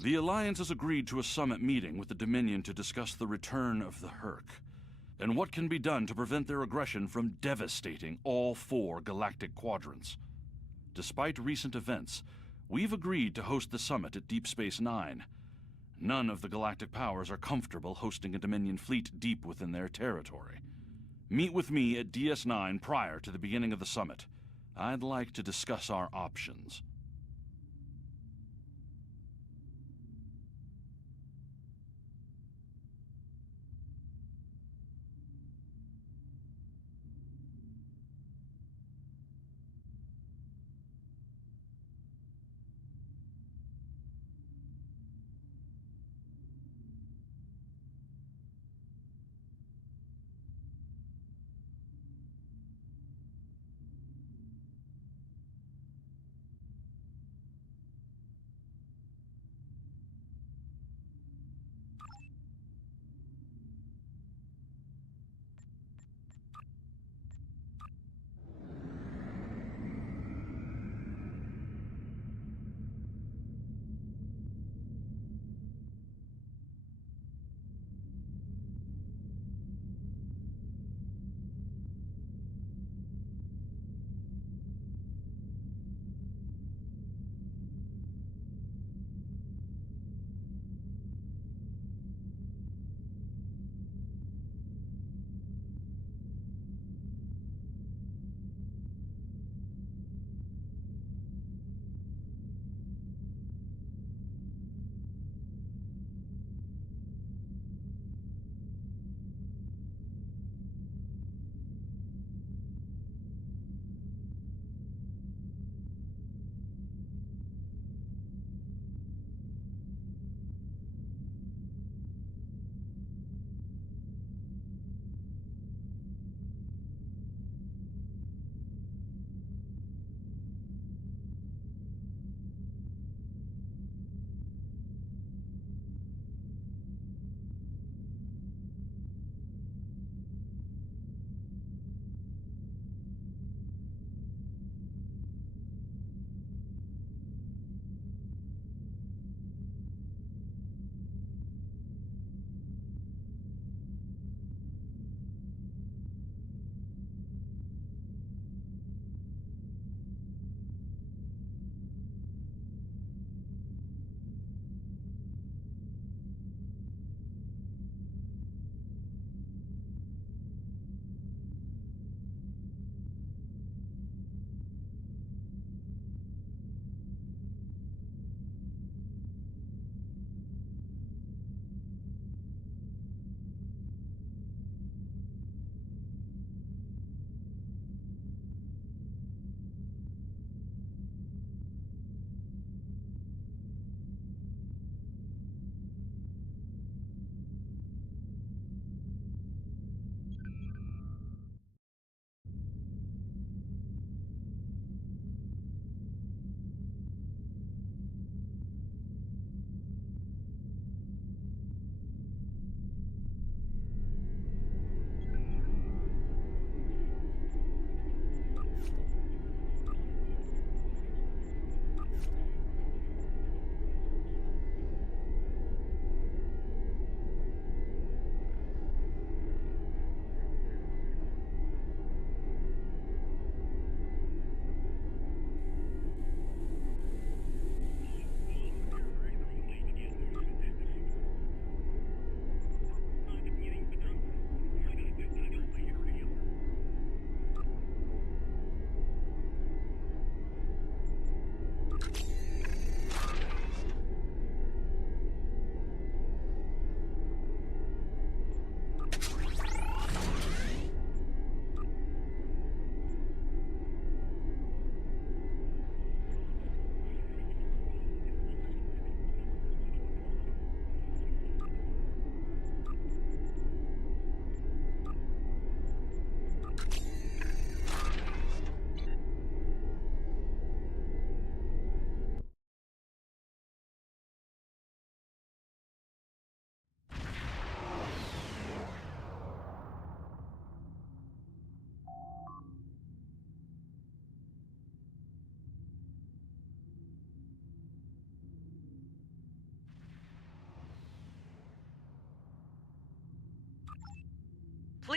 The Alliance has agreed to a summit meeting with the Dominion to discuss the return of the Herc, and what can be done to prevent their aggression from devastating all 4 galactic quadrants. Despite recent events, we've agreed to host the summit at Deep Space Nine. None of the galactic powers are comfortable hosting a Dominion fleet deep within their territory. Meet with me at DS9 prior to the beginning of the summit. I'd like to discuss our options.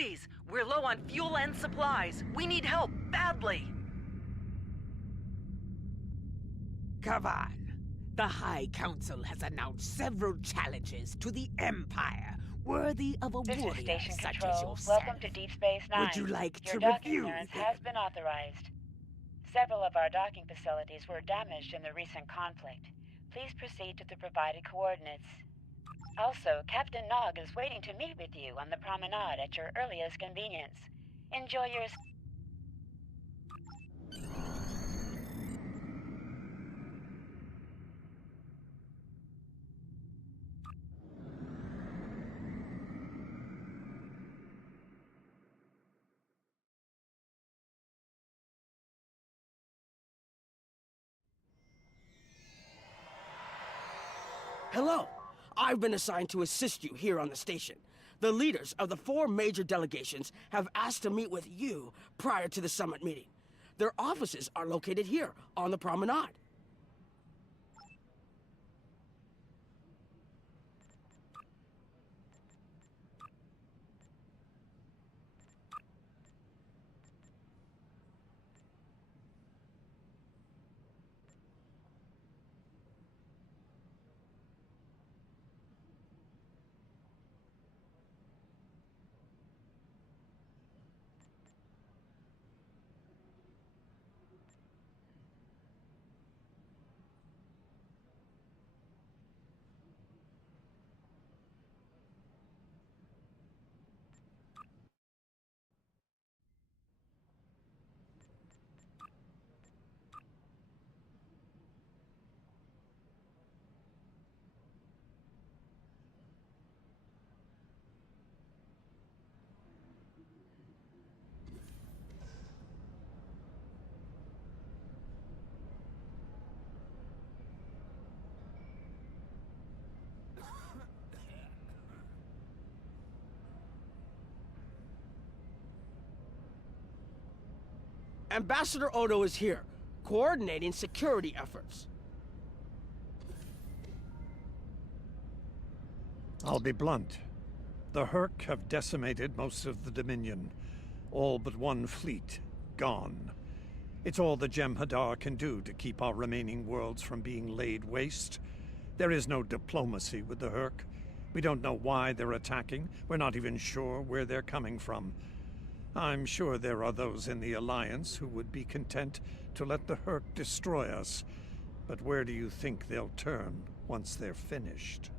Please, we're low on fuel and supplies. We need help, badly. Kavan, the High Council has announced several challenges to the Empire, worthy of a This is warrior Station such Control. as yourself. Welcome to Deep Space Nine. Would you like Your to docking review clearance them? has been authorized. Several of our docking facilities were damaged in the recent conflict. Please proceed to the provided coordinates. Also, Captain Nog is waiting to meet with you on the promenade at your earliest convenience. Enjoy your... Hello. I've been assigned to assist you here on the station. The leaders of the 4 major delegations have asked to meet with you prior to the summit meeting. Their offices are located here on the promenade. Ambassador Odo is here, coordinating security efforts. I'll be blunt. The Hurk have decimated most of the Dominion. All but one fleet, gone. It's all the Jem'Hadar can do to keep our remaining worlds from being laid waste. There is no diplomacy with the Hurk. We don't know why they're attacking. We're not even sure where they're coming from. I'm sure there are those in the Alliance who would be content to let the Hurk destroy us. But where do you think they'll turn once they're finished?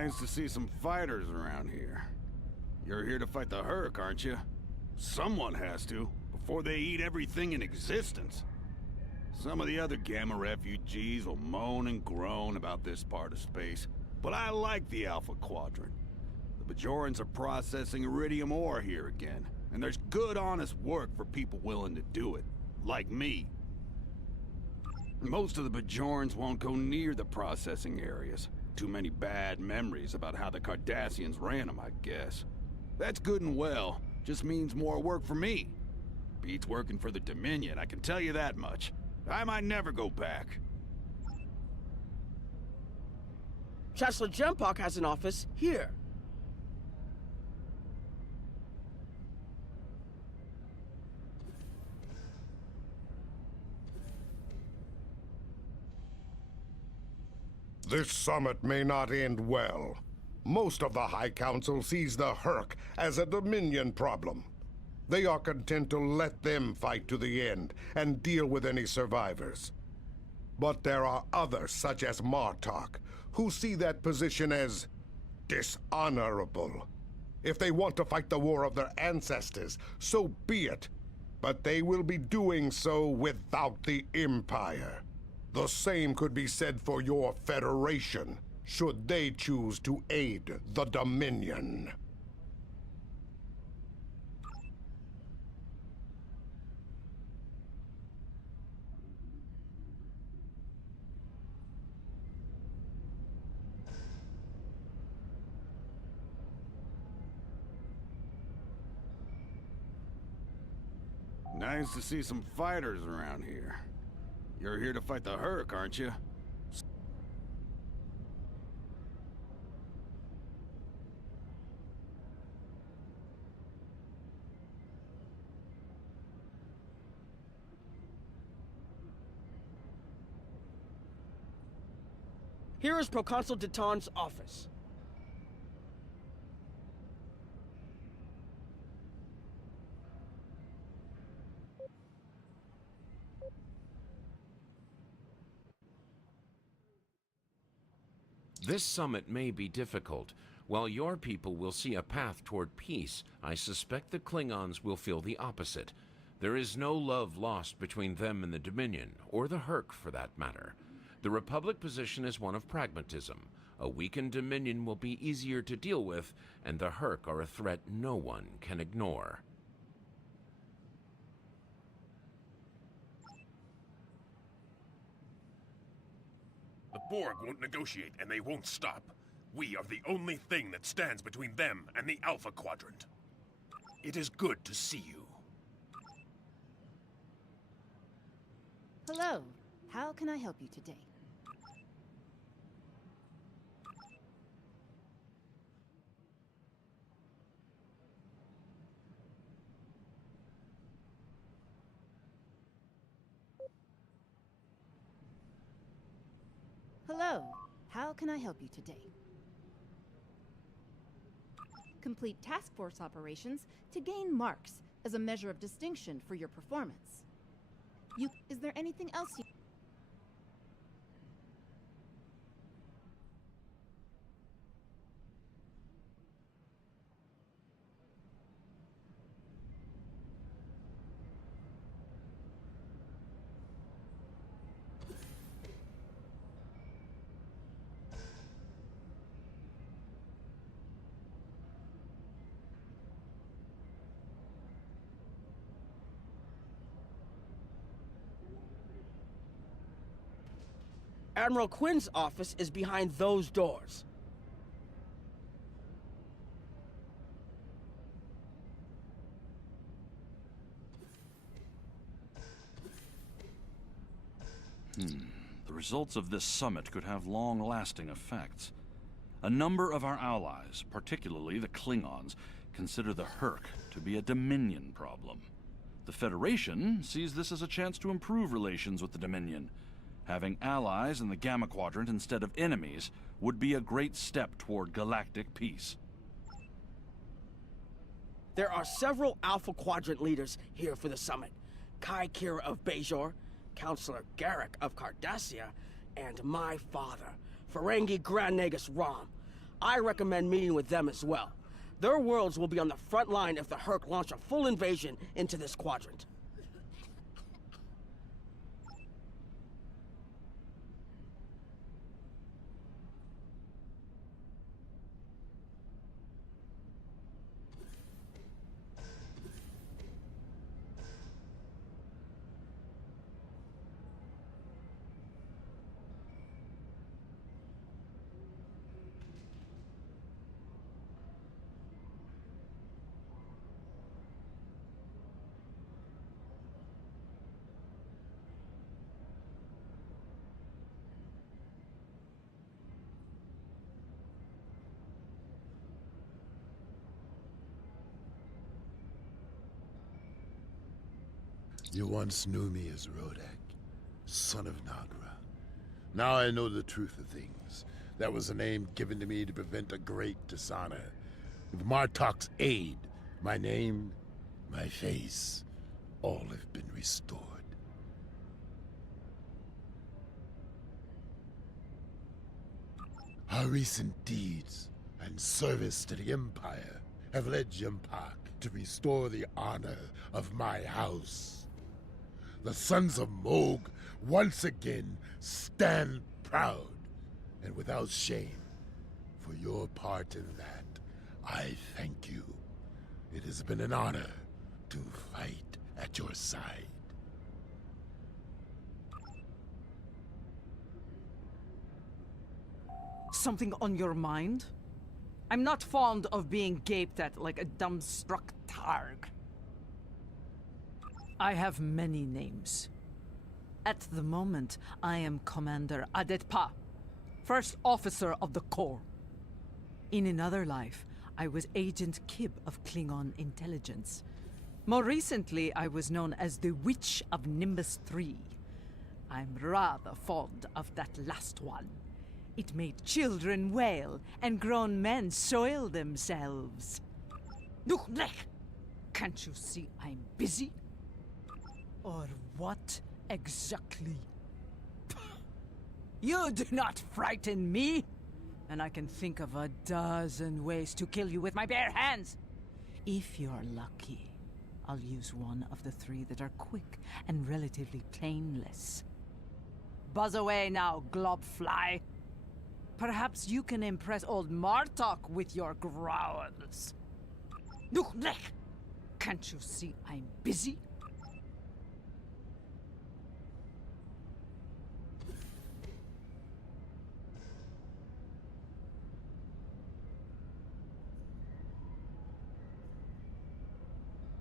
Nice to see some fighters around here. You're here to fight the Herc, aren't you? Someone has to, before they eat everything in existence. Some of the other Gamma refugees will moan and groan about this part of space, but I like the Alpha Quadrant. The Bajorans are processing iridium ore here again, and there's good, honest work for people willing to do it, like me. Most of the Bajorans won't go near the processing areas. Too many bad memories about how the Cardassians ran them, I guess. That's good and well, just means more work for me. Beats working for the Dominion, I can tell you that much. I might never go back. Chancellor Jempok has an office here. This summit may not end well. Most of the High Council sees the Herc as a Dominion problem. They are content to let them fight to the end and deal with any survivors. But there are others, such as Martok, who see that position as dishonorable. If they want to fight the war of their ancestors, so be it. But they will be doing so without the Empire. The same could be said for your Federation, should they choose to aid the Dominion. Nice to see some fighters around here. You're here to fight the Herc, aren't you? Here is Proconsul Deton's office. This summit may be difficult. While your people will see a path toward peace, I suspect the Klingons will feel the opposite. There is no love lost between them and the Dominion, or the Herc for that matter. The Republic position is one of pragmatism. A weakened Dominion will be easier to deal with, and the Herc are a threat no one can ignore. The Borg won't negotiate, and they won't stop. We are the only thing that stands between them and the Alpha Quadrant. It is good to see you. Hello. How can I help you today? Hello. How can I help you today? Complete task force operations to gain marks as a measure of distinction for your performance. Is there anything else you... Admiral Quinn's office is behind those doors. The results of this summit could have long-lasting effects. A number of our allies, particularly the Klingons, consider the Herc to be a Dominion problem. The Federation sees this as a chance to improve relations with the Dominion. Having allies in the Gamma Quadrant instead of enemies would be a great step toward galactic peace. There are several Alpha Quadrant leaders here for the summit. Kai Kira of Bajor, Counselor Garrick of Cardassia, and my father, Ferengi Grand Nagus Rom. I recommend meeting with them as well. Their worlds will be on the front line if the Herc launch a full invasion into this quadrant. You once knew me as Rodak, son of Nagra. Now I know the truth of things. That was a name given to me to prevent a great dishonor. With Martok's aid, my name, my face, all have been restored. Our recent deeds and service to the Empire have led Jempak to restore the honor of my house. The sons of Moog once again stand proud and without shame. For your part in that, I thank you. It has been an honor to fight at your side. Something on your mind? I'm not fond of being gaped at like a dumbstruck targ. I have many names. At the moment, I am Commander Adetpa, First Officer of the Corps. In another life, I was Agent Kib of Klingon Intelligence. More recently, I was known as the Witch of Nimbus 3. I'm rather fond of that last one. It made children wail and grown men soil themselves. Can't you see I'm busy? Or what exactly? You do not frighten me! And I can think of a dozen ways to kill you with my bare hands. If you're lucky, I'll use one of the three that are quick and relatively painless. Buzz away now, globfly. Perhaps you can impress old Martok with your growls. Can't you see I'm busy?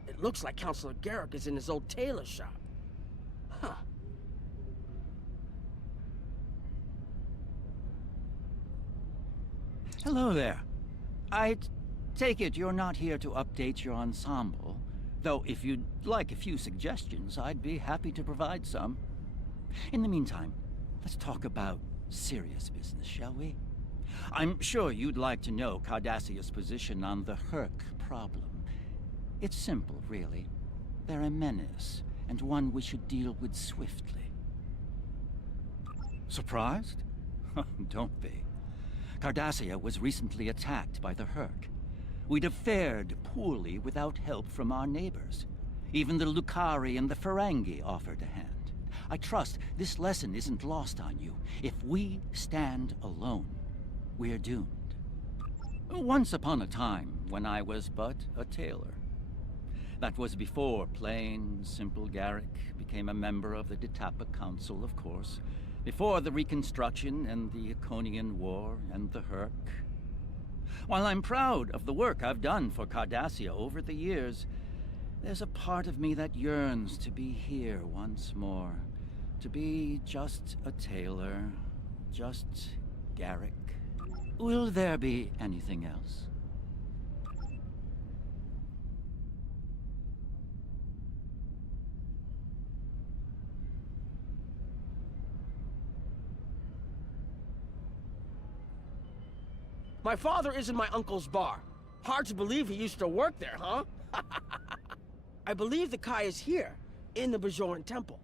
It looks like Counselor Garrick is in his old tailor shop. Huh. Hello there. I take it you're not here to update your ensemble, though if you'd like a few suggestions, I'd be happy to provide some. In the meantime, let's talk about serious business, shall we? I'm sure you'd like to know Cardassia's position on the Herc problem. It's simple, really. They're a menace, and one we should deal with swiftly. Surprised? Don't be. Cardassia was recently attacked by the Herc. We'd have fared poorly without help from our neighbors. Even the Lucari and the Ferengi offered a hand. I trust this lesson isn't lost on you. If we stand alone, we're doomed. Once upon a time, when I was but a tailor. That was before plain, simple Garrick became a member of the Ditapa Council, of course. Before the Reconstruction and the Iconian War and the Herc. While I'm proud of the work I've done for Cardassia over the years, there's a part of me that yearns to be here once more. To be just a tailor, just Garrick. Will there be anything else? My father is in my uncle's bar. Hard to believe he used to work there, huh? I believe the Kai is here, in the Bajoran Temple.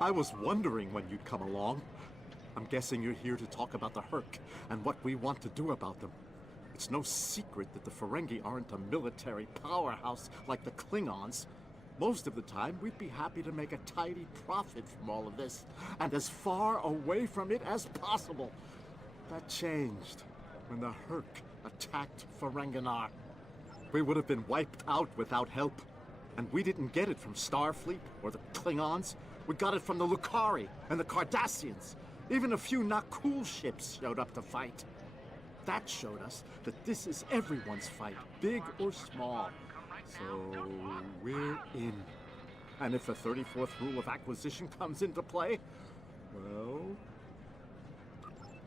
I was wondering when you'd come along. I'm guessing you're here to talk about the Herc and what we want to do about them. It's no secret that the Ferengi aren't a military powerhouse like the Klingons. Most of the time, we'd be happy to make a tidy profit from all of this, and as far away from it as possible. That changed when the Herc attacked Ferenginar. We would have been wiped out without help. And we didn't get it from Starfleet or the Klingons. We got it from the Lucari and the Cardassians. Even a few not cool ships showed up to fight. That showed us that this is everyone's fight, big or small. So we're in. And if the 34th rule of acquisition comes into play, well,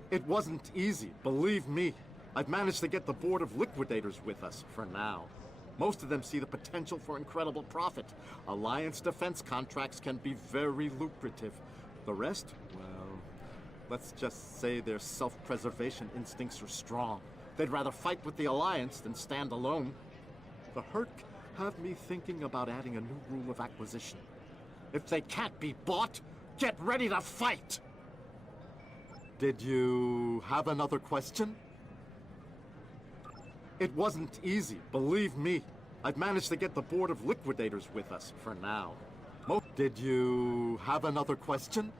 it wasn't easy, believe me. I've managed to get the Board of Liquidators with us, for now. Most of them see the potential for incredible profit. Alliance defense contracts can be very lucrative. The rest, well, let's just say their self-preservation instincts are strong. They'd rather fight with the Alliance than stand alone. The Herc have me thinking about adding a new rule of acquisition. If they can't be bought, get ready to fight! Did you have another question? It wasn't easy, believe me. I've managed to get the Board of Liquidators with us, for now. Did you have another question?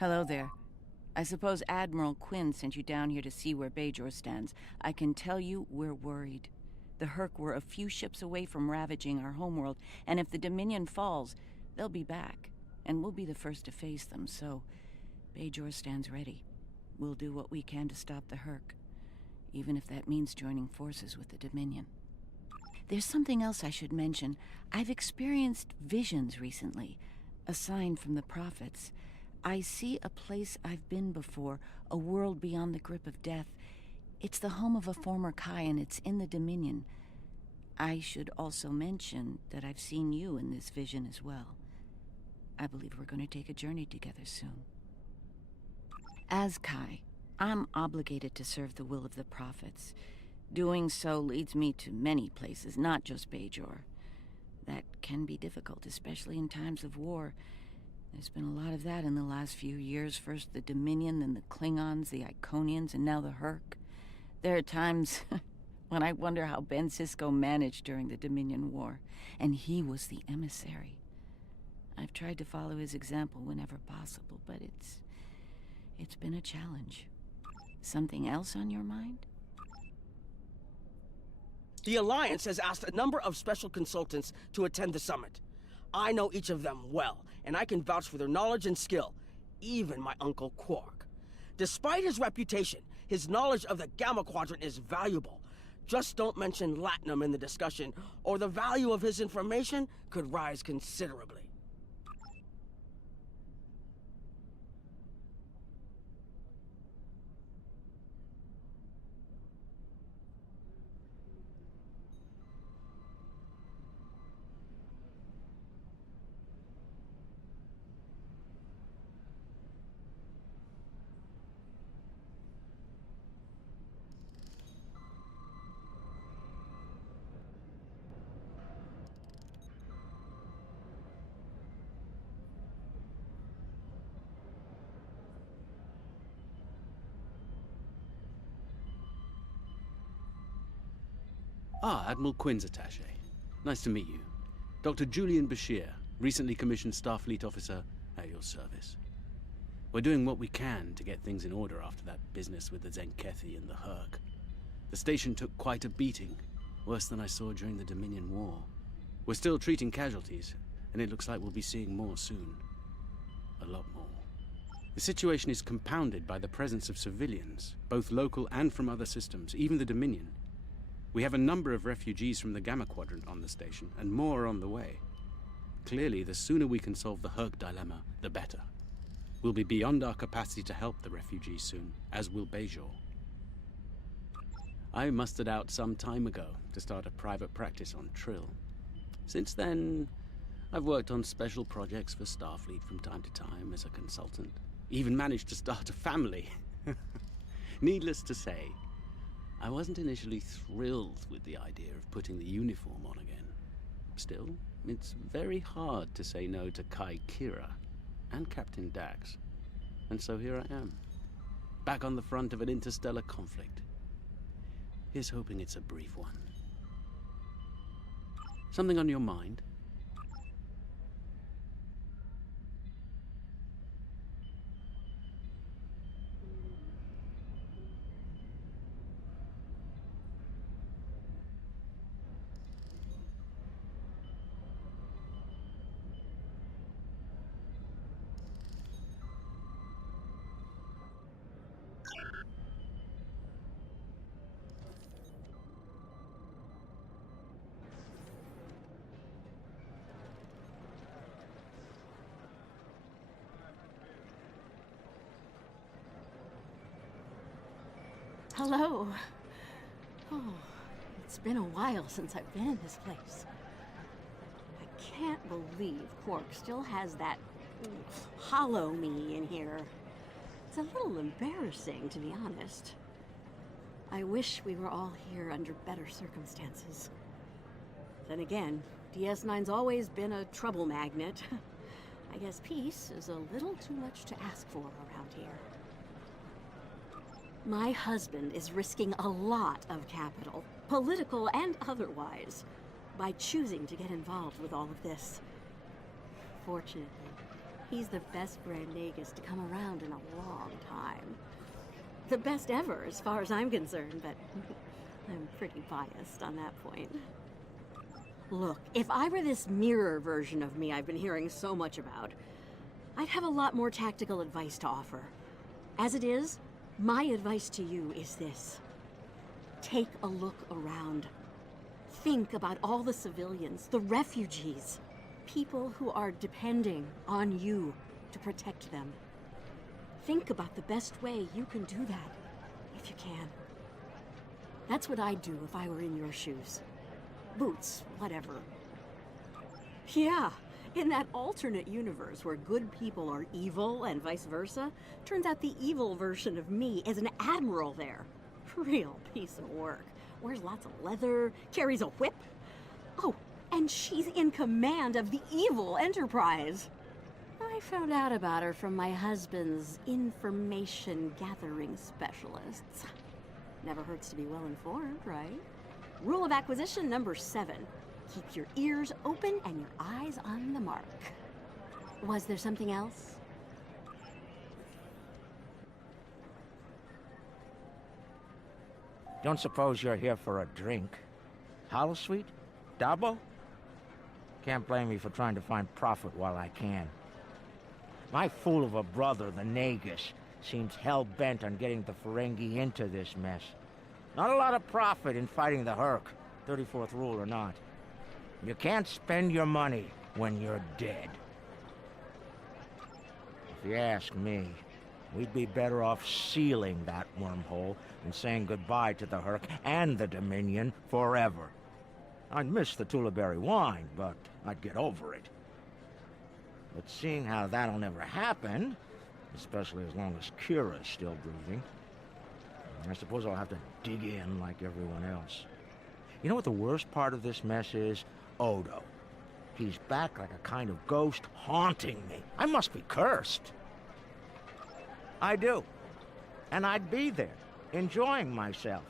Hello there. I suppose Admiral Quinn sent you down here to see where Bajor stands. I can tell you we're worried. The Herc were a few ships away from ravaging our homeworld, and if the Dominion falls, they'll be back, and we'll be the first to face them, so Bajor stands ready. We'll do what we can to stop the Herc, even if that means joining forces with the Dominion. There's something else I should mention. I've experienced visions recently, a sign from the prophets. I see a place I've been before, a world beyond the grip of death. It's the home of a former Kai, and it's in the Dominion. I should also mention that I've seen you in this vision as well. I believe we're going to take a journey together soon. As Kai, I'm obligated to serve the will of the prophets. Doing so leads me to many places, not just Bajor. That can be difficult, especially in times of war. There's been a lot of that in the last few years. First the Dominion, then the Klingons, the Iconians, and now the Herc. There are times when I wonder how Ben Sisko managed during the Dominion War, and he was the emissary. I've tried to follow his example whenever possible, but it's been a challenge. Something else on your mind? The Alliance has asked a number of special consultants to attend the summit. I know each of them well, and I can vouch for their knowledge and skill, even my Uncle Quark. Despite his reputation, his knowledge of the Gamma Quadrant is valuable. Just don't mention Latinum in the discussion, or the value of his information could rise considerably. Ah, Admiral Quinn's attaché. Nice to meet you. Dr. Julian Bashir, recently commissioned Starfleet officer at your service. We're doing what we can to get things in order after that business with the Zenkethi and the Herc. The station took quite a beating, worse than I saw during the Dominion War. We're still treating casualties, and it looks like we'll be seeing more soon. A lot more. The situation is compounded by the presence of civilians, both local and from other systems, even the Dominion. We have a number of refugees from the Gamma Quadrant on the station, and more are on the way. Clearly, the sooner we can solve the Herc dilemma, the better. We'll be beyond our capacity to help the refugees soon, as will Bajor. I mustered out some time ago to start a private practice on Trill. Since then, I've worked on special projects for Starfleet from time to time as a consultant. Even managed to start a family. Needless to say, I wasn't initially thrilled with the idea of putting the uniform on again. Still, it's very hard to say no to Kai Kira and Captain Dax. And so here I am, back on the front of an interstellar conflict. Here's hoping it's a brief one. Something on your mind? Hello. Oh, it's been a while since I've been in this place. I can't believe Quark still has that hollow me in here. It's a little embarrassing, to be honest. I wish we were all here under better circumstances. Then again, DS9's always been a trouble magnet. I guess peace is a little too much to ask for around here. My husband is risking a lot of capital, political and otherwise, by choosing to get involved with all of this. Fortunately, he's the best Grand Nagus to come around in a long time. The best ever, as far as I'm concerned, but I'm pretty biased on that point. Look, if I were this mirror version of me I've been hearing so much about, I'd have a lot more tactical advice to offer. As it is, my advice to you is this. Take a look around. Think about all the civilians, the refugees, people who are depending on you to protect them. Think about the best way you can do that, if you can. That's what I'd do if I were in your shoes. Boots, whatever. Yeah. In that alternate universe where good people are evil and vice versa, turns out the evil version of me is an admiral there. Real piece of work. Wears lots of leather, carries a whip. Oh, and she's in command of the evil Enterprise. I found out about her from my husband's information gathering specialists. Never hurts to be well informed, right? Rule of acquisition number 7. Keep your ears open and your eyes on the mark. Was there something else? Don't suppose you're here for a drink? Holosuite? Dabo? Can't blame me for trying to find profit while I can. My fool of a brother, the Nagus, seems hell-bent on getting the Ferengi into this mess. Not a lot of profit in fighting the Herc, 34th rule or not. You can't spend your money when you're dead. If you ask me, we'd be better off sealing that wormhole and saying goodbye to the Herc and the Dominion forever. I'd miss the Tullaberry wine, but I'd get over it. But seeing how that'll never happen, especially as long as Kira's still breathing, I suppose I'll have to dig in like everyone else. You know what the worst part of this mess is? Odo. He's back like a kind of ghost haunting me. I must be cursed. I do. And I'd be there, enjoying myself.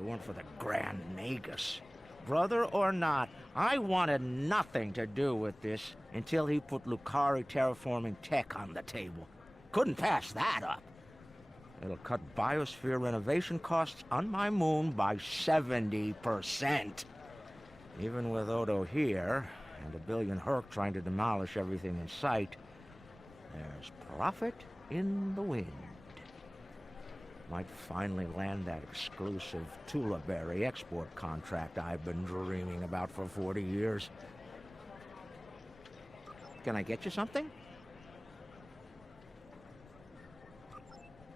it weren't for the Grand Nagus. Brother or not, I wanted nothing to do with this until he put Lucari terraforming tech on the table. Couldn't pass that up. It'll cut biosphere renovation costs on my moon by 70%. Even with Odo here, and a billion Herc trying to demolish everything in sight, there's profit in the wind. Might finally land that exclusive Tulaberry export contract I've been dreaming about for 40 years. Can I get you something?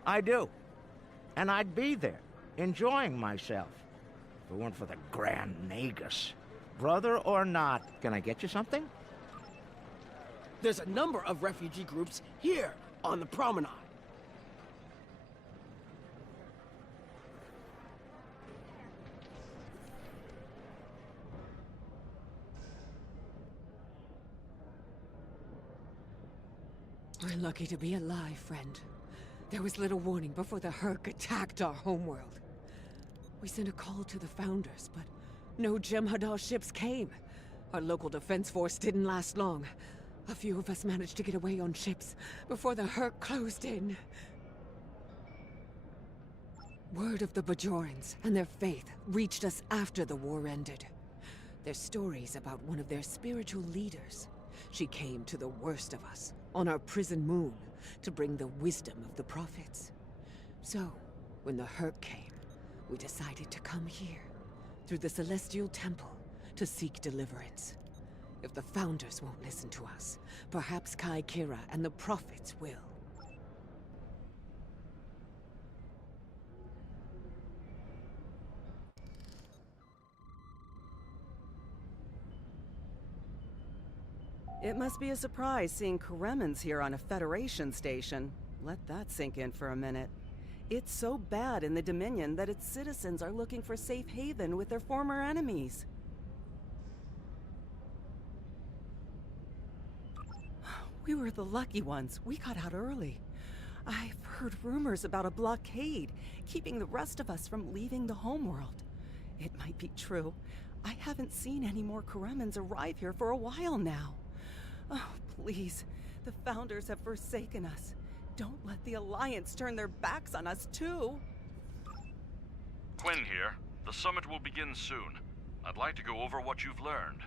I do. And I'd be there, enjoying myself, if it weren't for the Grand Nagus. Brother or not, can I get you something? There's a number of refugee groups here on the promenade. We're lucky to be alive, friend. There was little warning before the Herc attacked our homeworld. We sent a call to the Founders, but no Jem'Hadar ships came. Our local defense force didn't last long. A few of us managed to get away on ships before the Herc closed in. Word of the Bajorans and their faith reached us after the war ended. There's stories about one of their spiritual leaders. She came to the worst of us, on our prison moon, to bring the wisdom of the prophets. So, when the Herc came, we decided to come here, through the Celestial Temple, to seek deliverance. If the Founders won't listen to us, perhaps Kai Kira and the prophets will. It must be a surprise seeing Karemans here on a Federation station. Let that sink in for a minute. It's so bad in the Dominion that its citizens are looking for safe haven with their former enemies. We were the lucky ones. We got out early. I've heard rumors about a blockade, keeping the rest of us from leaving the homeworld. It might be true. I haven't seen any more Karemans arrive here for a while now. Oh, please. The Founders have forsaken us. Don't let the Alliance turn their backs on us, too. Quinn here. The summit will begin soon. I'd like to go over what you've learned.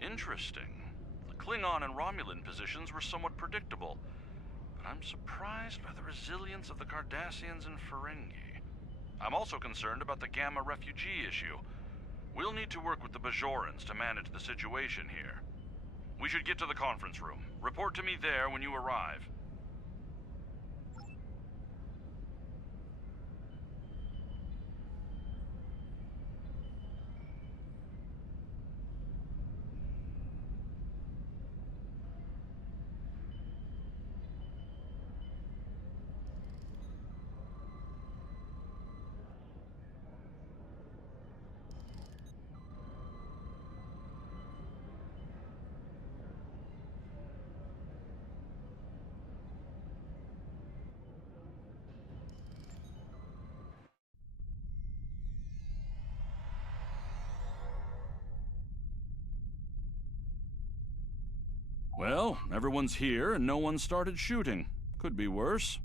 Interesting. The Klingon and Romulan positions were somewhat predictable, but I'm surprised by the resilience of the Cardassians and Ferengi. I'm also concerned about the Gamma refugee issue. We'll need to work with the Bajorans to manage the situation here. We should get to the conference room. Report to me there when you arrive. Well, everyone's here and no one started shooting. Could be worse.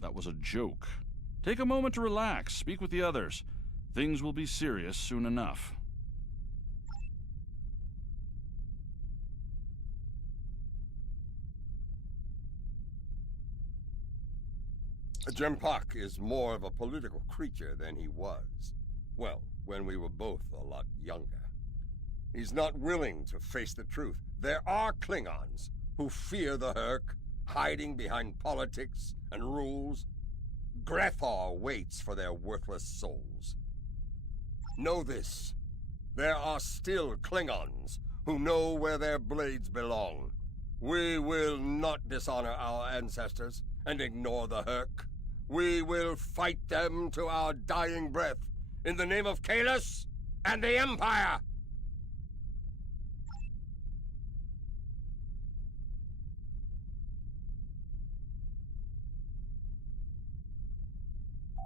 That was a joke. Take a moment to relax, speak with the others. Things will be serious soon enough. Jempak is more of a political creature than he was. Well, when we were both a lot younger. He's not willing to face the truth. There are Klingons who fear the Herc, hiding behind politics and rules. Grethar waits for their worthless souls. Know this. There are still Klingons who know where their blades belong. We will not dishonor our ancestors and ignore the Herc. We will fight them to our dying breath in the name of Kahless and the Empire!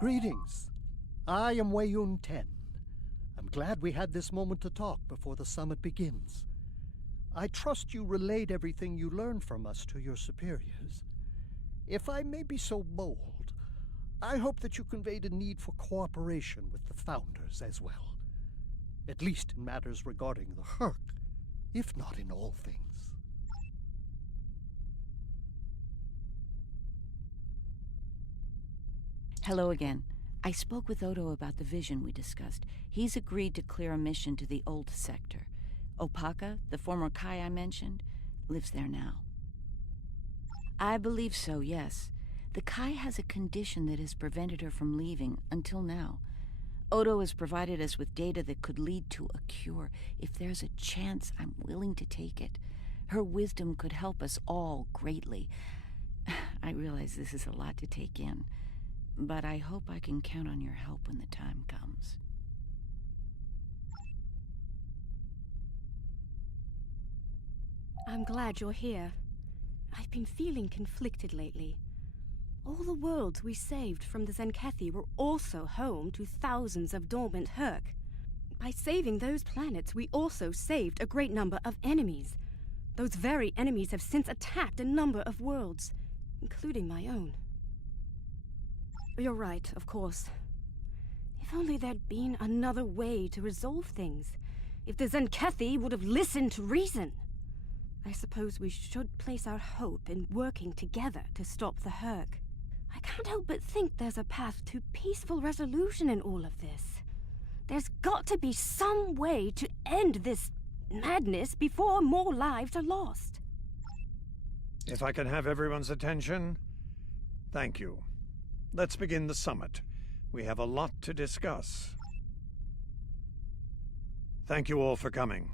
Greetings. I am Wayun Ten. I'm glad we had this moment to talk before the summit begins. I trust you relayed everything you learned from us to your superiors. If I may be so bold, I hope that you conveyed a need for cooperation with the Founders as well. At least in matters regarding the Herc, if not in all things. Hello again. I spoke with Odo about the vision we discussed. He's agreed to clear a mission to the old sector. Opaka, the former Kai I mentioned, lives there now. I believe so, yes. The Kai has a condition that has prevented her from leaving until now. Odo has provided us with data that could lead to a cure. If there's a chance, I'm willing to take it. Her wisdom could help us all greatly. I realize this is a lot to take in, but I hope I can count on your help when the time comes. I'm glad you're here. I've been feeling conflicted lately. All the worlds we saved from the Zenkethi were also home to thousands of dormant Herc. By saving those planets, we also saved a great number of enemies. Those very enemies have since attacked a number of worlds, including my own. You're right, of course. If only there'd been another way to resolve things. If the Zenkethi would have listened to reason. I suppose we should place our hope in working together to stop the Herc. I can't help but think there's a path to peaceful resolution in all of this. There's got to be some way to end this madness before more lives are lost. If I can have everyone's attention, thank you. Let's begin the summit. We have a lot to discuss. Thank you all for coming.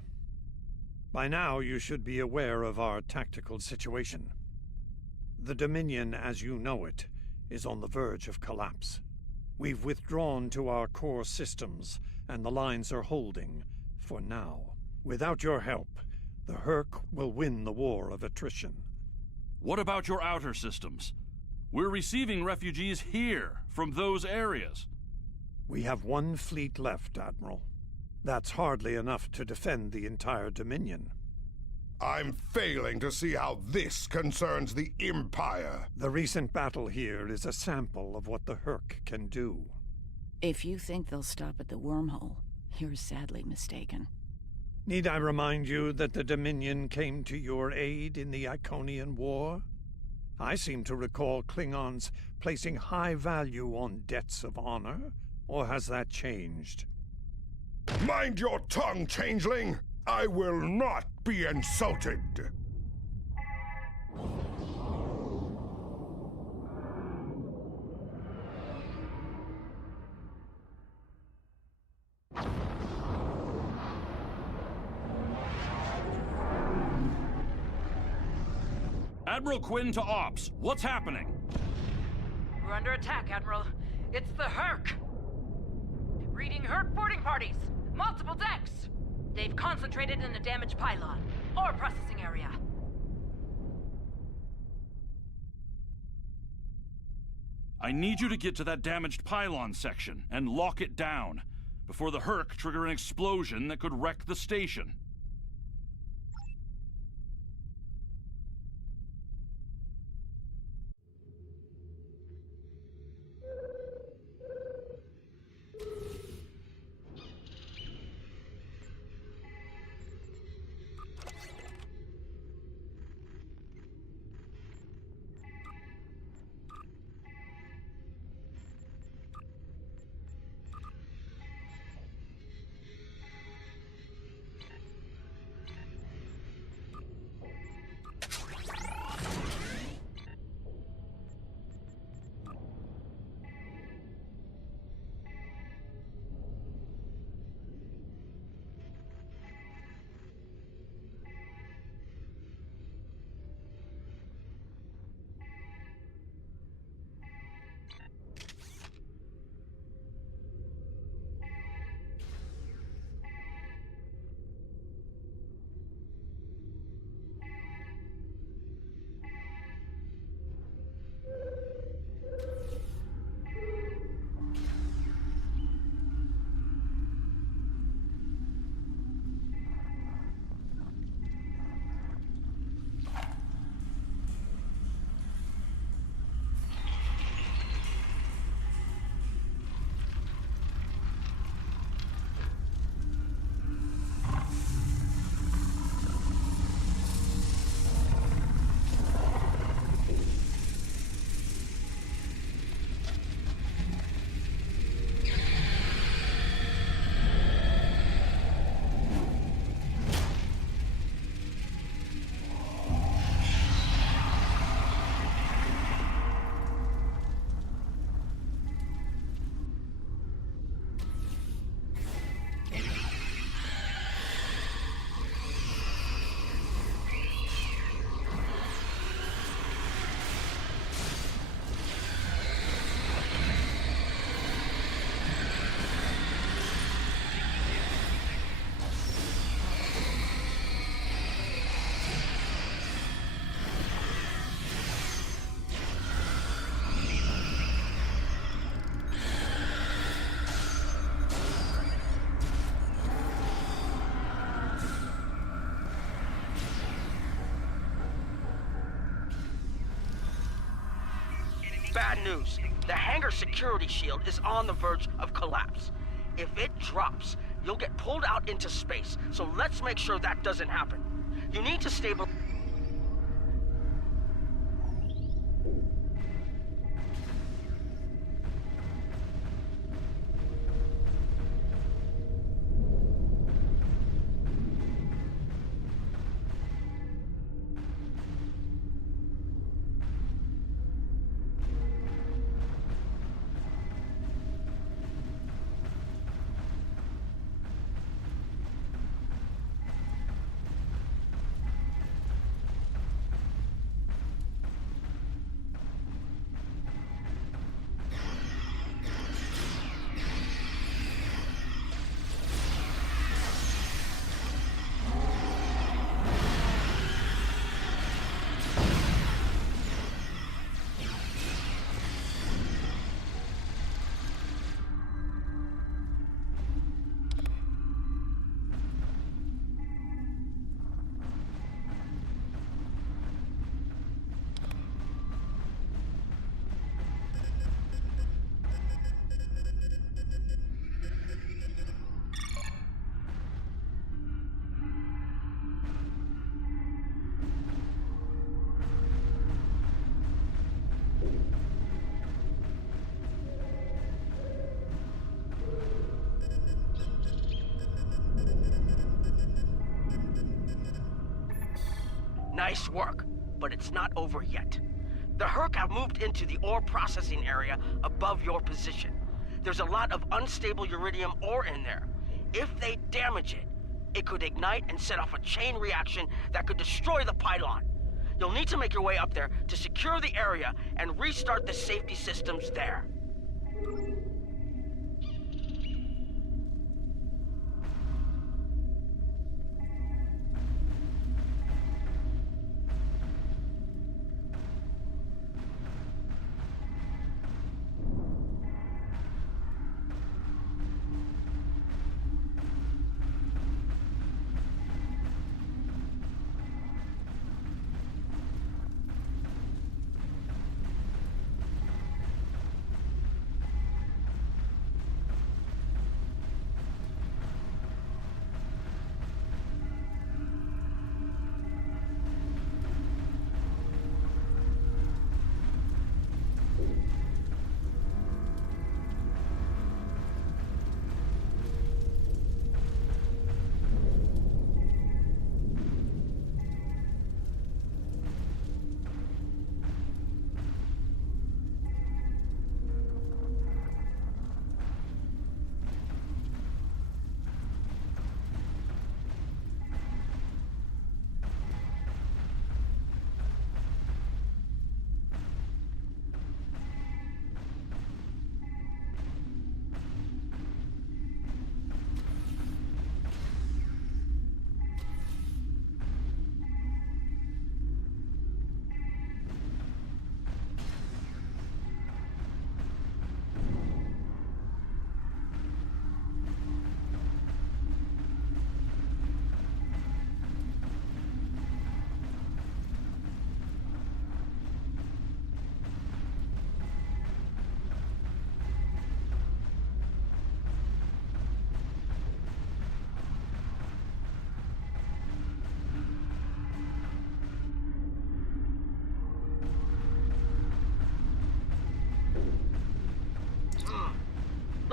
By now, you should be aware of our tactical situation. The Dominion, as you know it, is on the verge of collapse. We've withdrawn to our core systems, and the lines are holding, for now. Without your help, the Herc will win the war of attrition. What about your outer systems? We're receiving refugees here, from those areas. We have one fleet left, Admiral. That's hardly enough to defend the entire Dominion. I'm failing to see how this concerns the Empire. The recent battle here is a sample of what the Herc can do. If you think they'll stop at the wormhole, you're sadly mistaken. Need I remind you that the Dominion came to your aid in the Iconian War? I seem to recall Klingons placing high value on debts of honor, or has that changed? Mind your tongue, changeling! I will not be insulted! Admiral Quinn to Ops. What's happening? We're under attack, Admiral. It's the Herc! Reading Herc boarding parties. Multiple decks. They've concentrated in a damaged pylon. Ore processing area. I need you to get to that damaged pylon section and lock it down before the Herc trigger an explosion that could wreck the station. Bad news. The hangar security shield is on the verge of collapse. If it drops, you'll get pulled out into space, so let's make sure that doesn't happen. You need to stabilize... Nice work, but it's not over yet. The Herc have moved into the ore processing area above your position. There's a lot of unstable uridium ore in there. If they damage it, it could ignite and set off a chain reaction that could destroy the pylon. You'll need to make your way up there to secure the area and restart the safety systems there.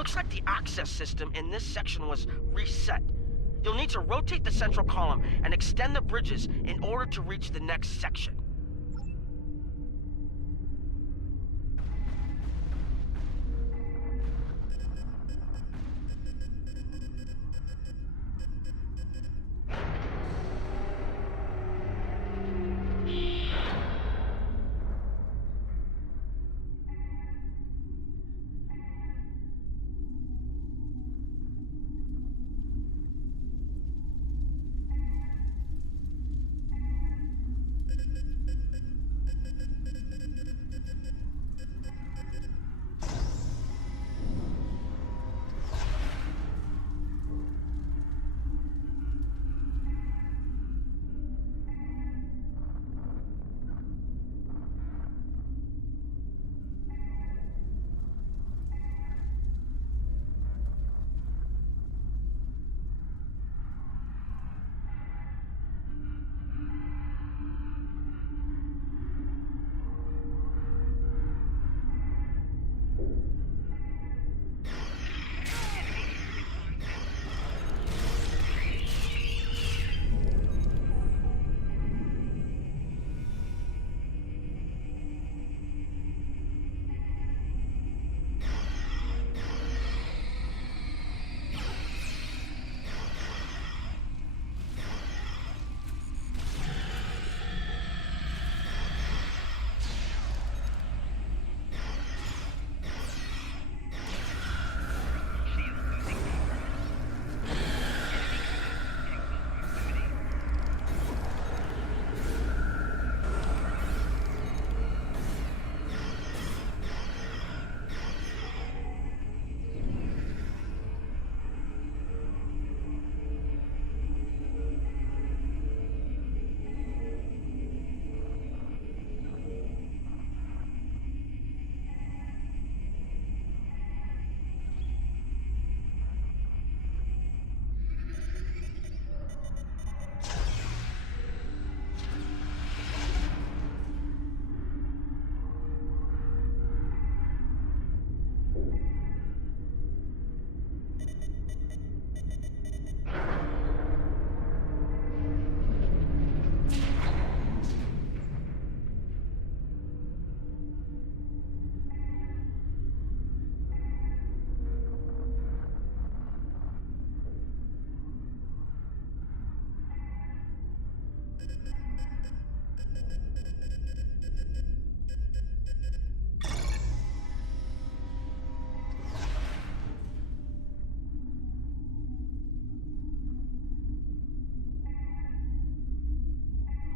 Looks like the access system in this section was reset. You'll need to rotate the central column and extend the bridges in order to reach the next section.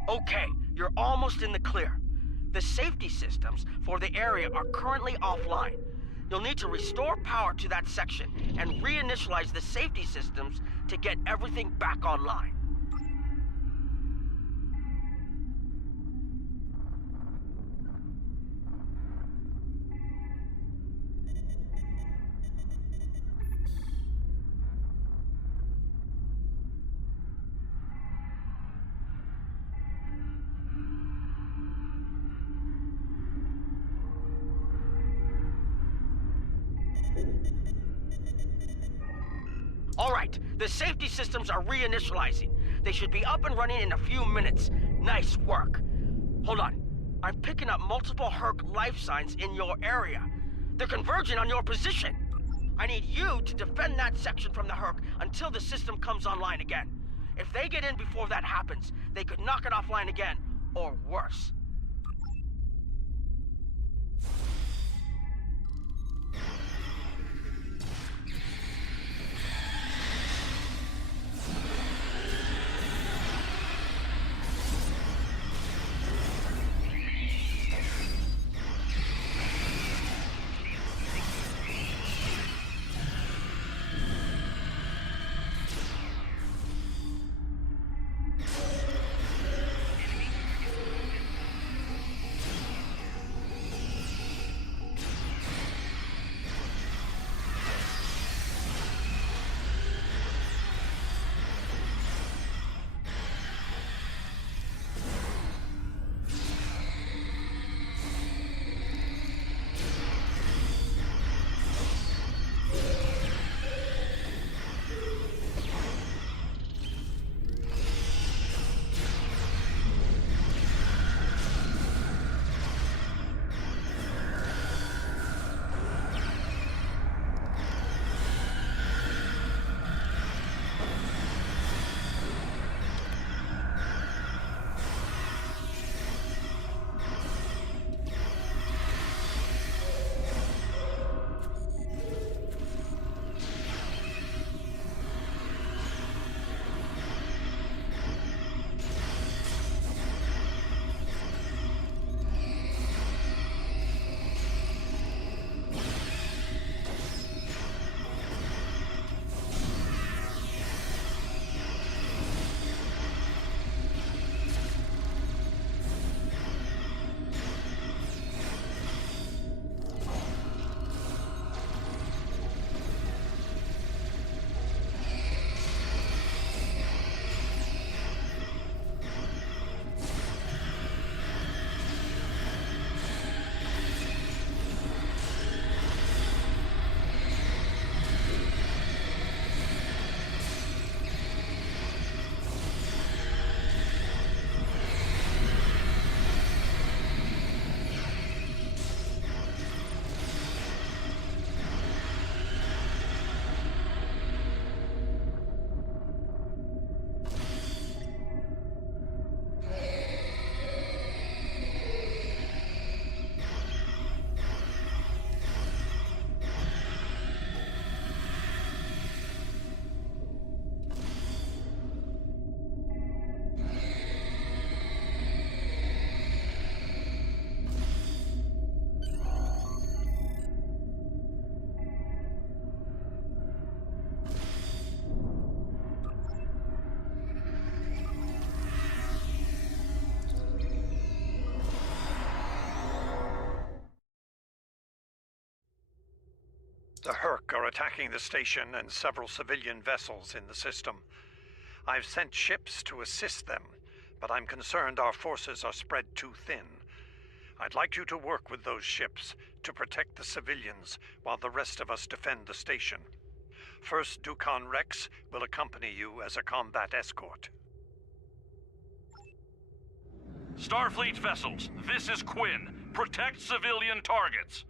Okay, you're almost in the clear. The safety systems for the area are currently offline. You'll need to restore power to that section and reinitialize the safety systems to get everything back online. All right, the safety systems are reinitializing. They should be up and running in a few minutes. Nice work. Hold on. I'm picking up multiple Herc life signs in your area. They're converging on your position. I need you to defend that section from the Herc until the system comes online again. If they get in before that happens, they could knock it offline again, or worse. The Herc are attacking the station and several civilian vessels in the system. I've sent ships to assist them, but I'm concerned our forces are spread too thin. I'd like you to work with those ships to protect the civilians while the rest of us defend the station. First Dukan Rex will accompany you as a combat escort. Starfleet vessels, this is Quinn. Protect civilian targets.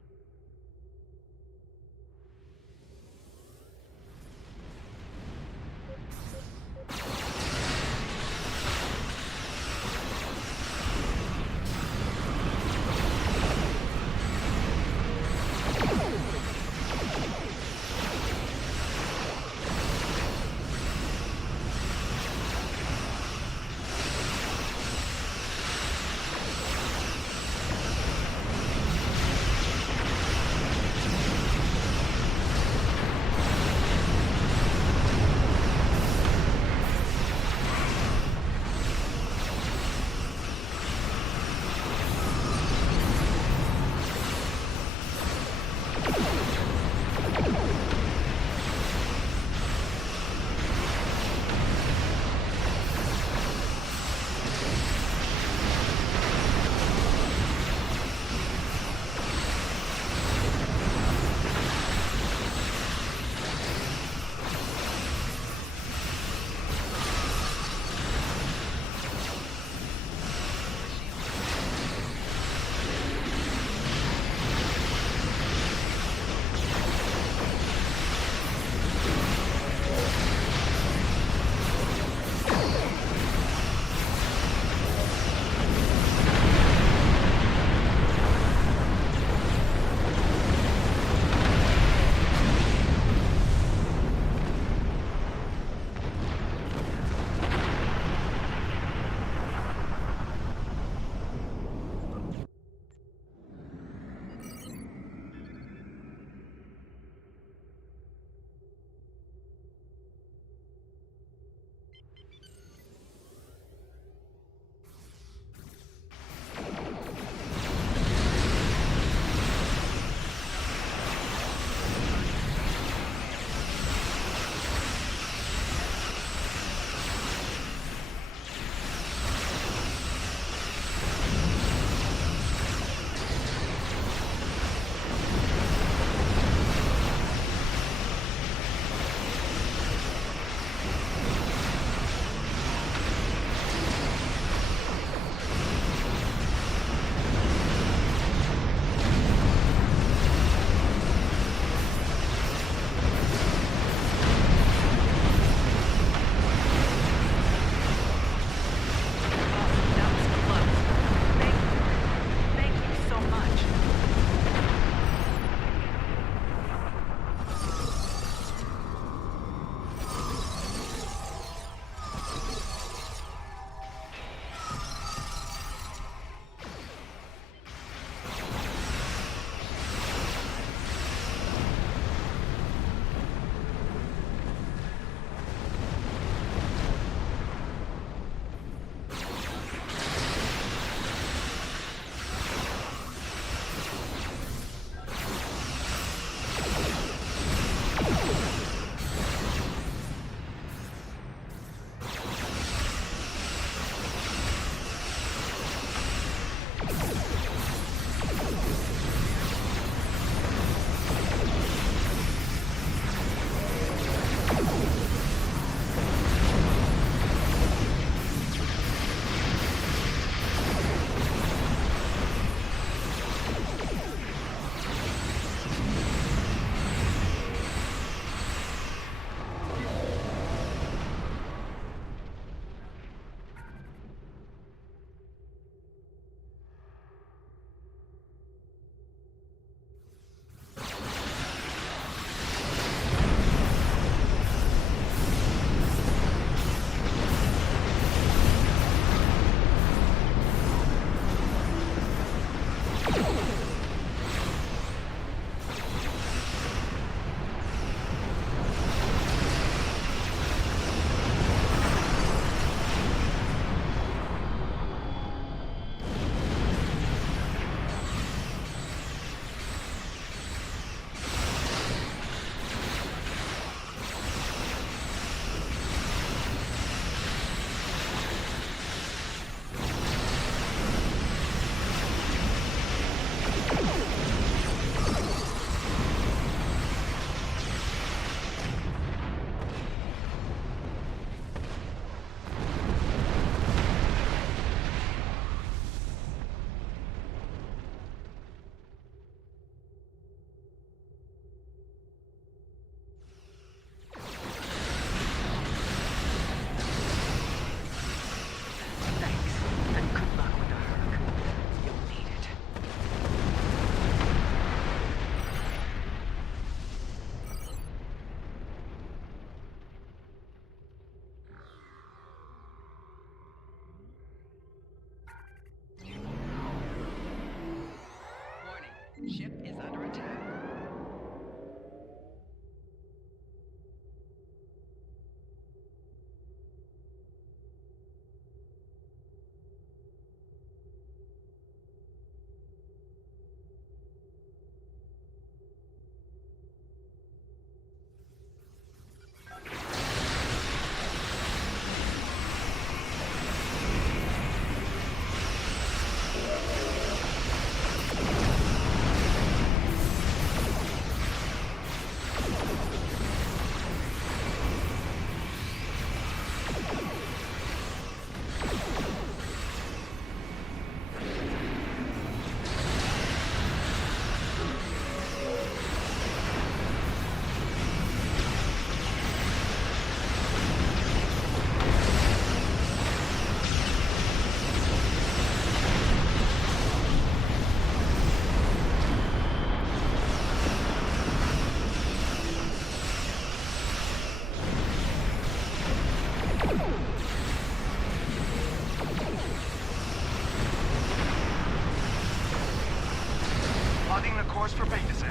course for Betasan.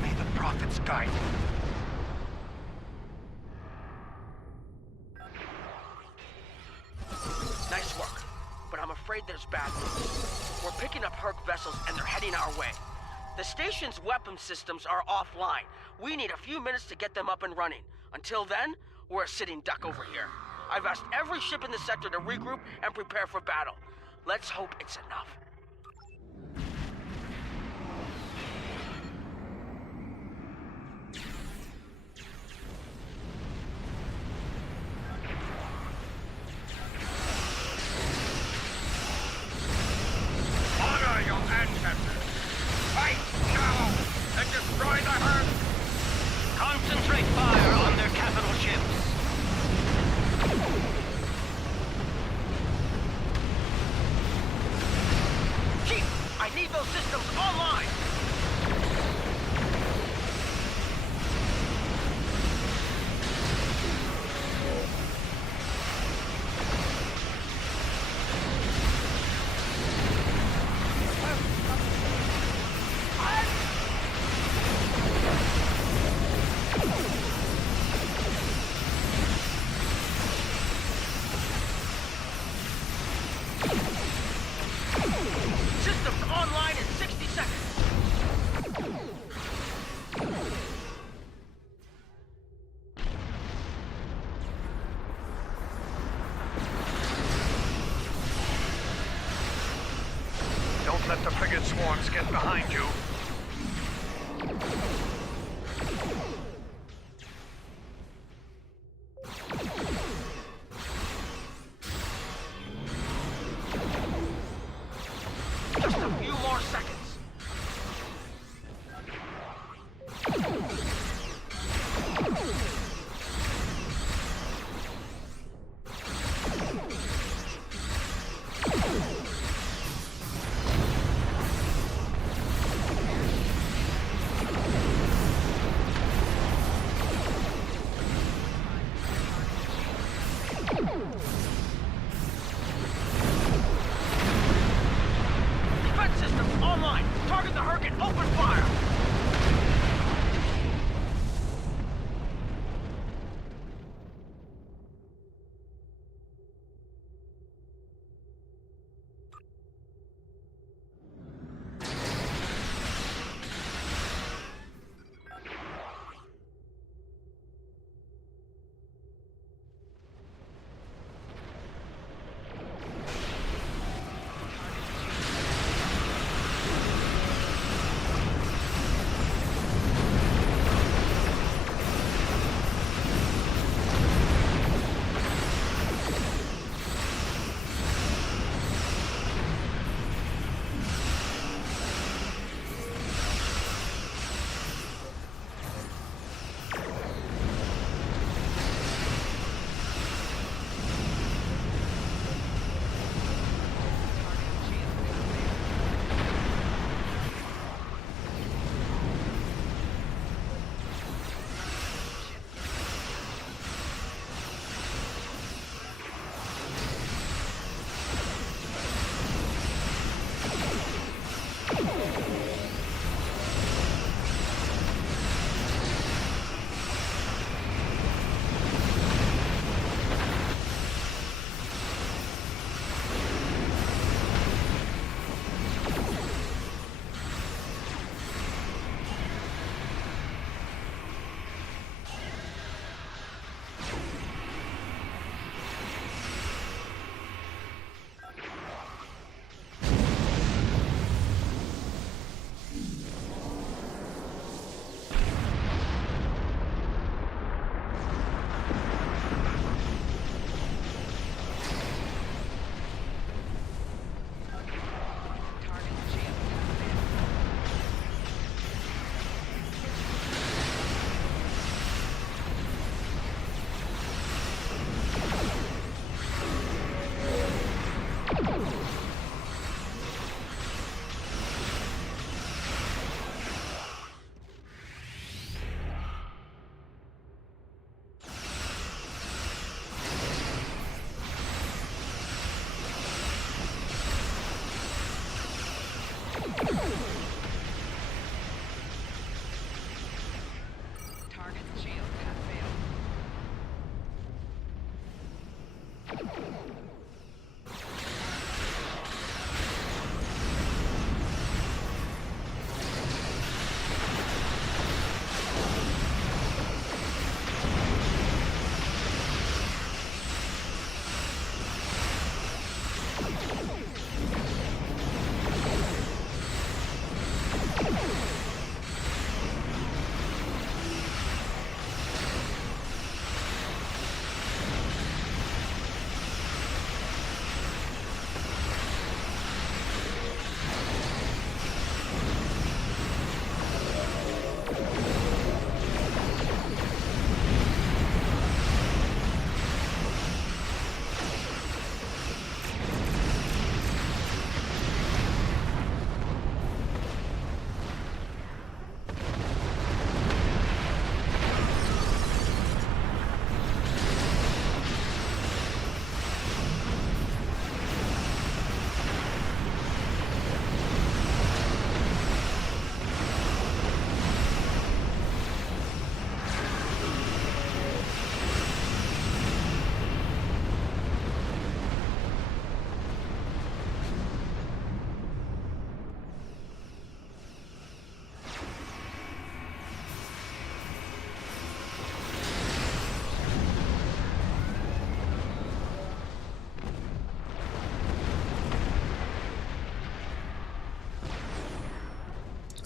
May the prophets guide you. Nice work, but I'm afraid there's bad news. We're picking up Herc vessels and they're heading our way. The station's weapon systems are offline. We need a few minutes to get them up and running. Until then, we're a sitting duck over here. I've asked every ship in the sector to regroup and prepare for battle. Let's hope it's enough. Honor your ancestors. Fight now and destroy the herd. Concentrate fire on their capital ships. Chief, I need those systems online. Systems online in 60 seconds. Don't let the frigate swarms get behind you. Just a few more seconds. Defense systems online. Target the Herc and open fire.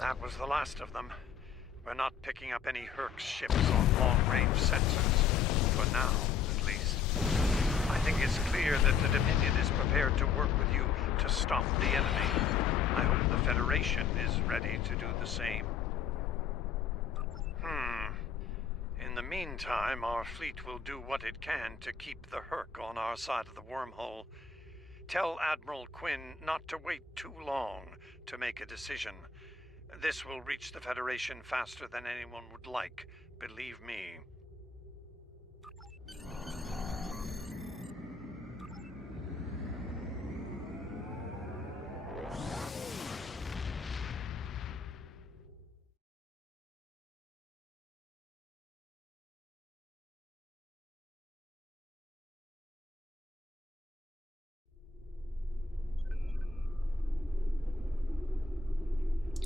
That was the last of them. We're not picking up any Herc ships on long-range sensors. For now, at least. I think it's clear that the Dominion is prepared to work with you to stop the enemy. I hope the Federation is ready to do the same. In the meantime, our fleet will do what it can to keep the Herc on our side of the wormhole. Tell Admiral Quinn not to wait too long to make a decision. This will reach the Federation faster than anyone would like, believe me.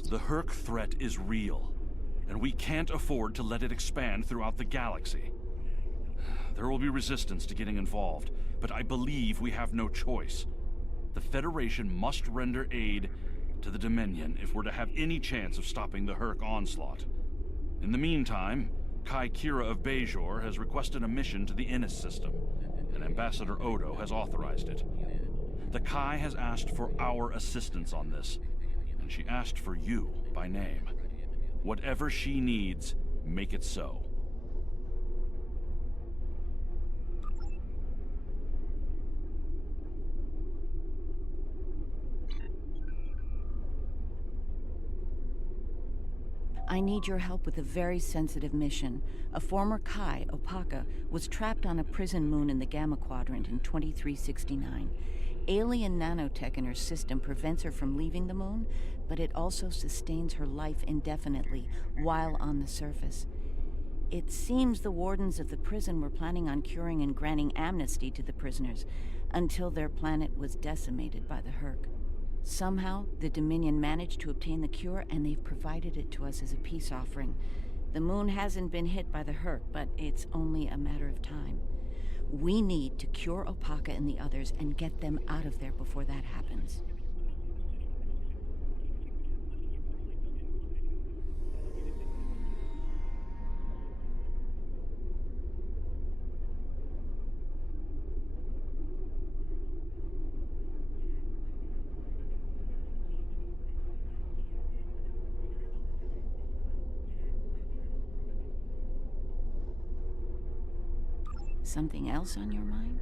The Herc threat is real, and we can't afford to let it expand throughout the galaxy. There will be resistance to getting involved, but I believe we have no choice. The Federation must render aid to the Dominion if we're to have any chance of stopping the Herc onslaught. In the meantime, Kai Kira of Bajor has requested a mission to the Innis system, and Ambassador Odo has authorized it. The Kai has asked for our assistance on this, and she asked for you by name. Whatever she needs, make it so. I need your help with a very sensitive mission. A former Kai, Opaka, was trapped on a prison moon in the Gamma Quadrant in 2369. Alien nanotech in her system prevents her from leaving the moon, but it also sustains her life indefinitely while on the surface. It seems the wardens of the prison were planning on curing and granting amnesty to the prisoners until their planet was decimated by the Herc. Somehow, the Dominion managed to obtain the cure, and they've provided it to us as a peace offering. The moon hasn't been hit by the Herc, but it's only a matter of time. We need to cure Opaka and the others and get them out of there before that happens. Something else on your mind?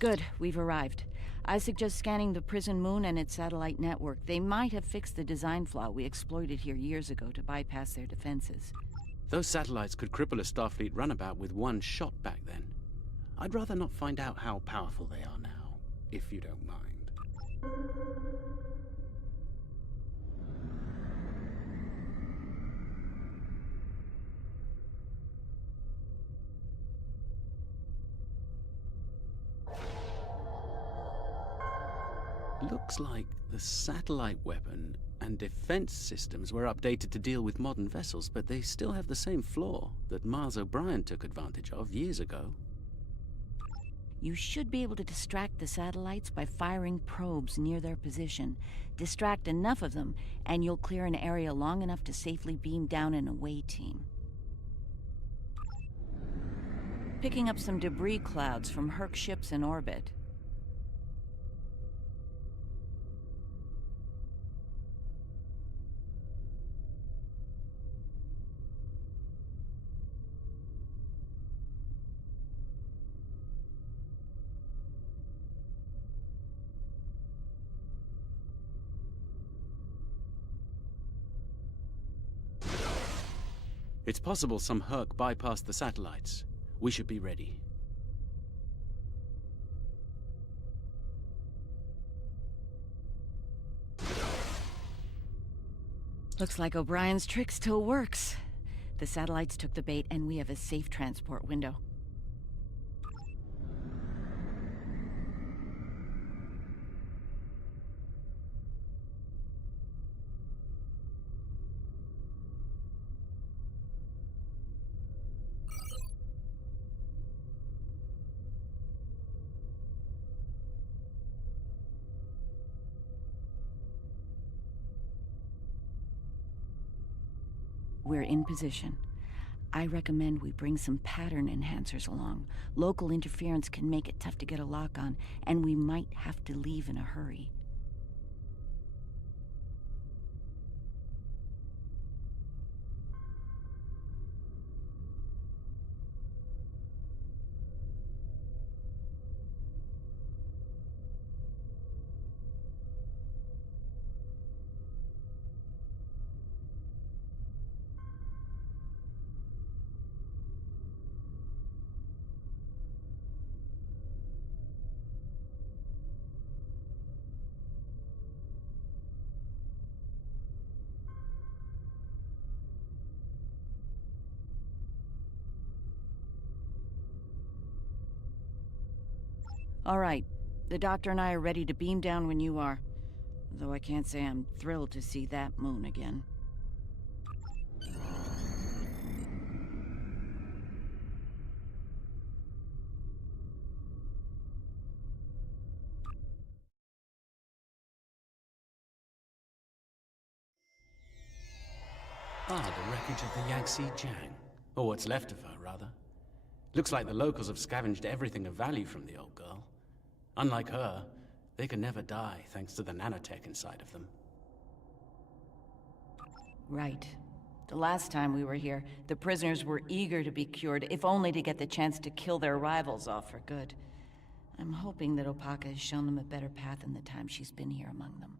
Good, we've arrived. I suggest scanning the prison moon and its satellite network. They might have fixed the design flaw we exploited here years ago to bypass their defenses. Those satellites could cripple a Starfleet runabout with one shot back then. I'd rather not find out how powerful they are now, if you don't mind. Looks like the satellite weapon and defense systems were updated to deal with modern vessels, but they still have the same flaw that Mars O'Brien took advantage of years ago. You should be able to distract the satellites by firing probes near their position. Distract enough of them, and you'll clear an area long enough to safely beam down an away team. Picking up some debris clouds from Herc ships in orbit. It's possible some Herc bypassed the satellites. We should be ready. Looks like O'Brien's trick still works. The satellites took the bait, and we have a safe transport window. We're in position. I recommend we bring some pattern enhancers along. Local interference can make it tough to get a lock on, and we might have to leave in a hurry. All right. The doctor and I are ready to beam down when you are. Though I can't say I'm thrilled to see that moon again. Ah, the wreckage of the Yangtze Jiang. Or what's left of her, rather. Looks like the locals have scavenged everything of value from the old girl. Unlike her, they can never die thanks to the nanotech inside of them. Right. The last time we were here, the prisoners were eager to be cured, if only to get the chance to kill their rivals off for good. I'm hoping that Opaka has shown them a better path in the time she's been here among them.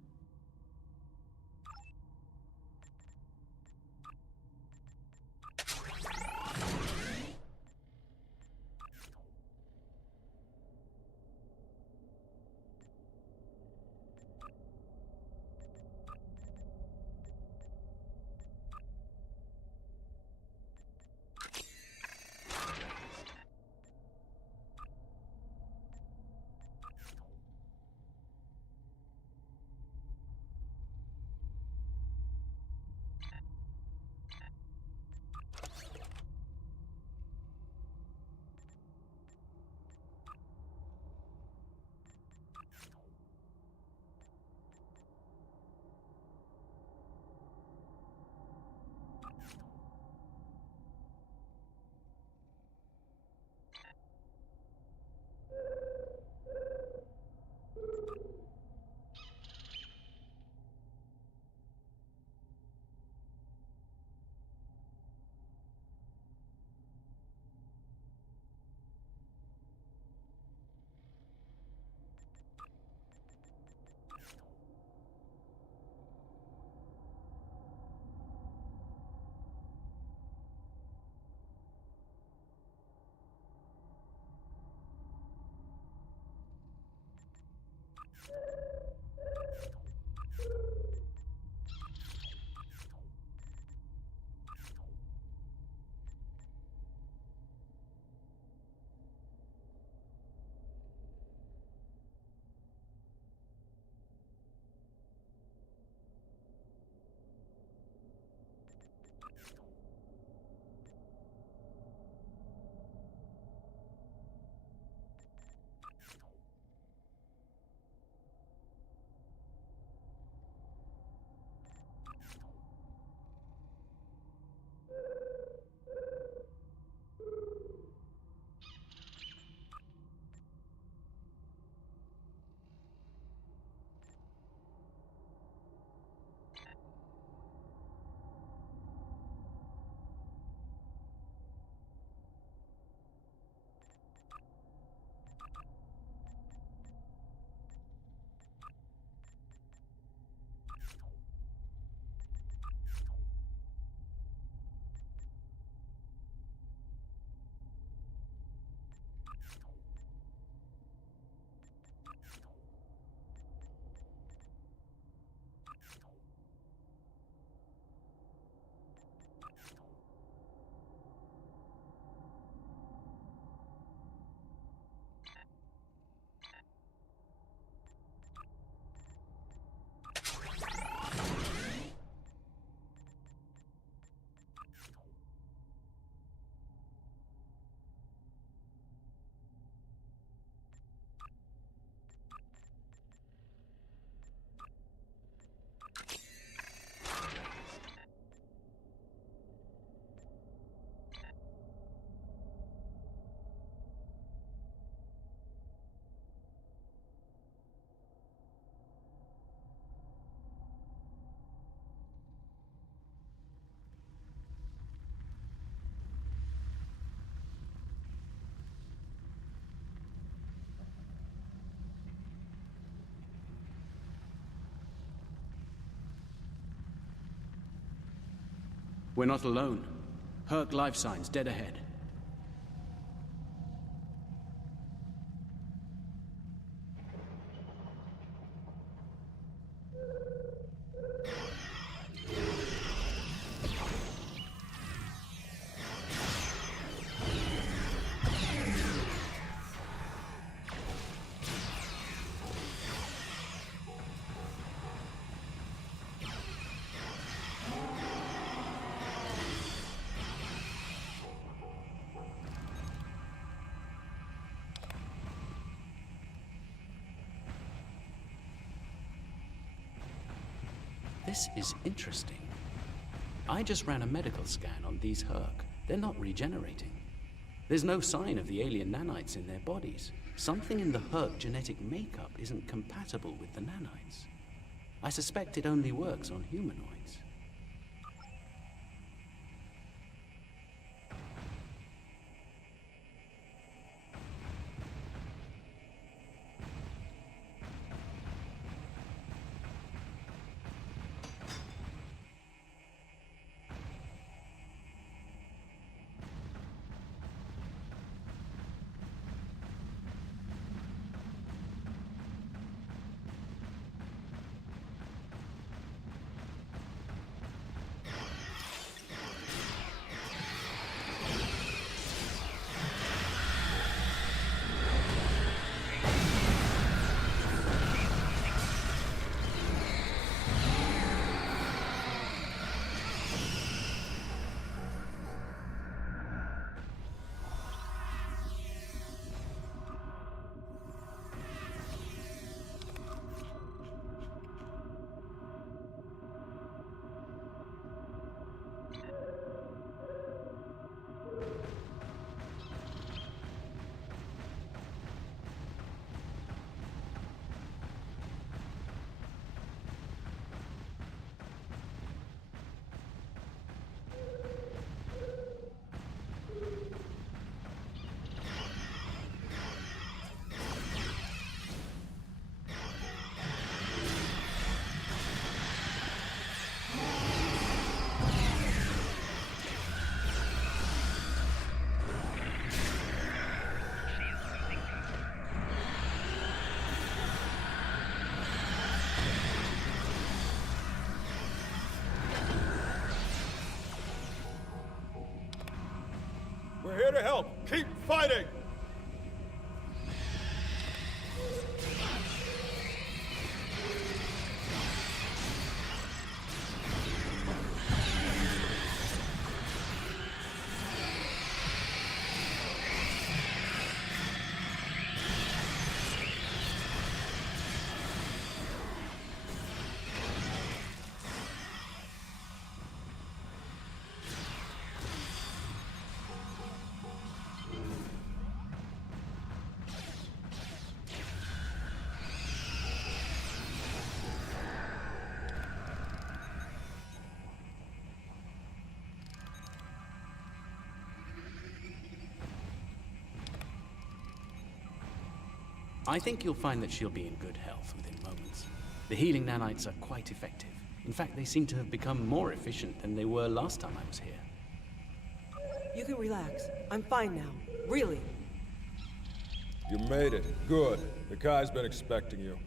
We're not alone. Herc life signs dead ahead. This is interesting. I just ran a medical scan on these Herc. They're not regenerating. There's no sign of the alien nanites in their bodies. Something in the Herc genetic makeup isn't compatible with the nanites. I suspect it only works on humanoids. We're here to help. Keep fighting! I think you'll find that she'll be in good health within moments. The healing nanites are quite effective. In fact, they seem to have become more efficient than they were last time I was here. You can relax. I'm fine now. Really. You made it. Good. The Kai's been expecting you.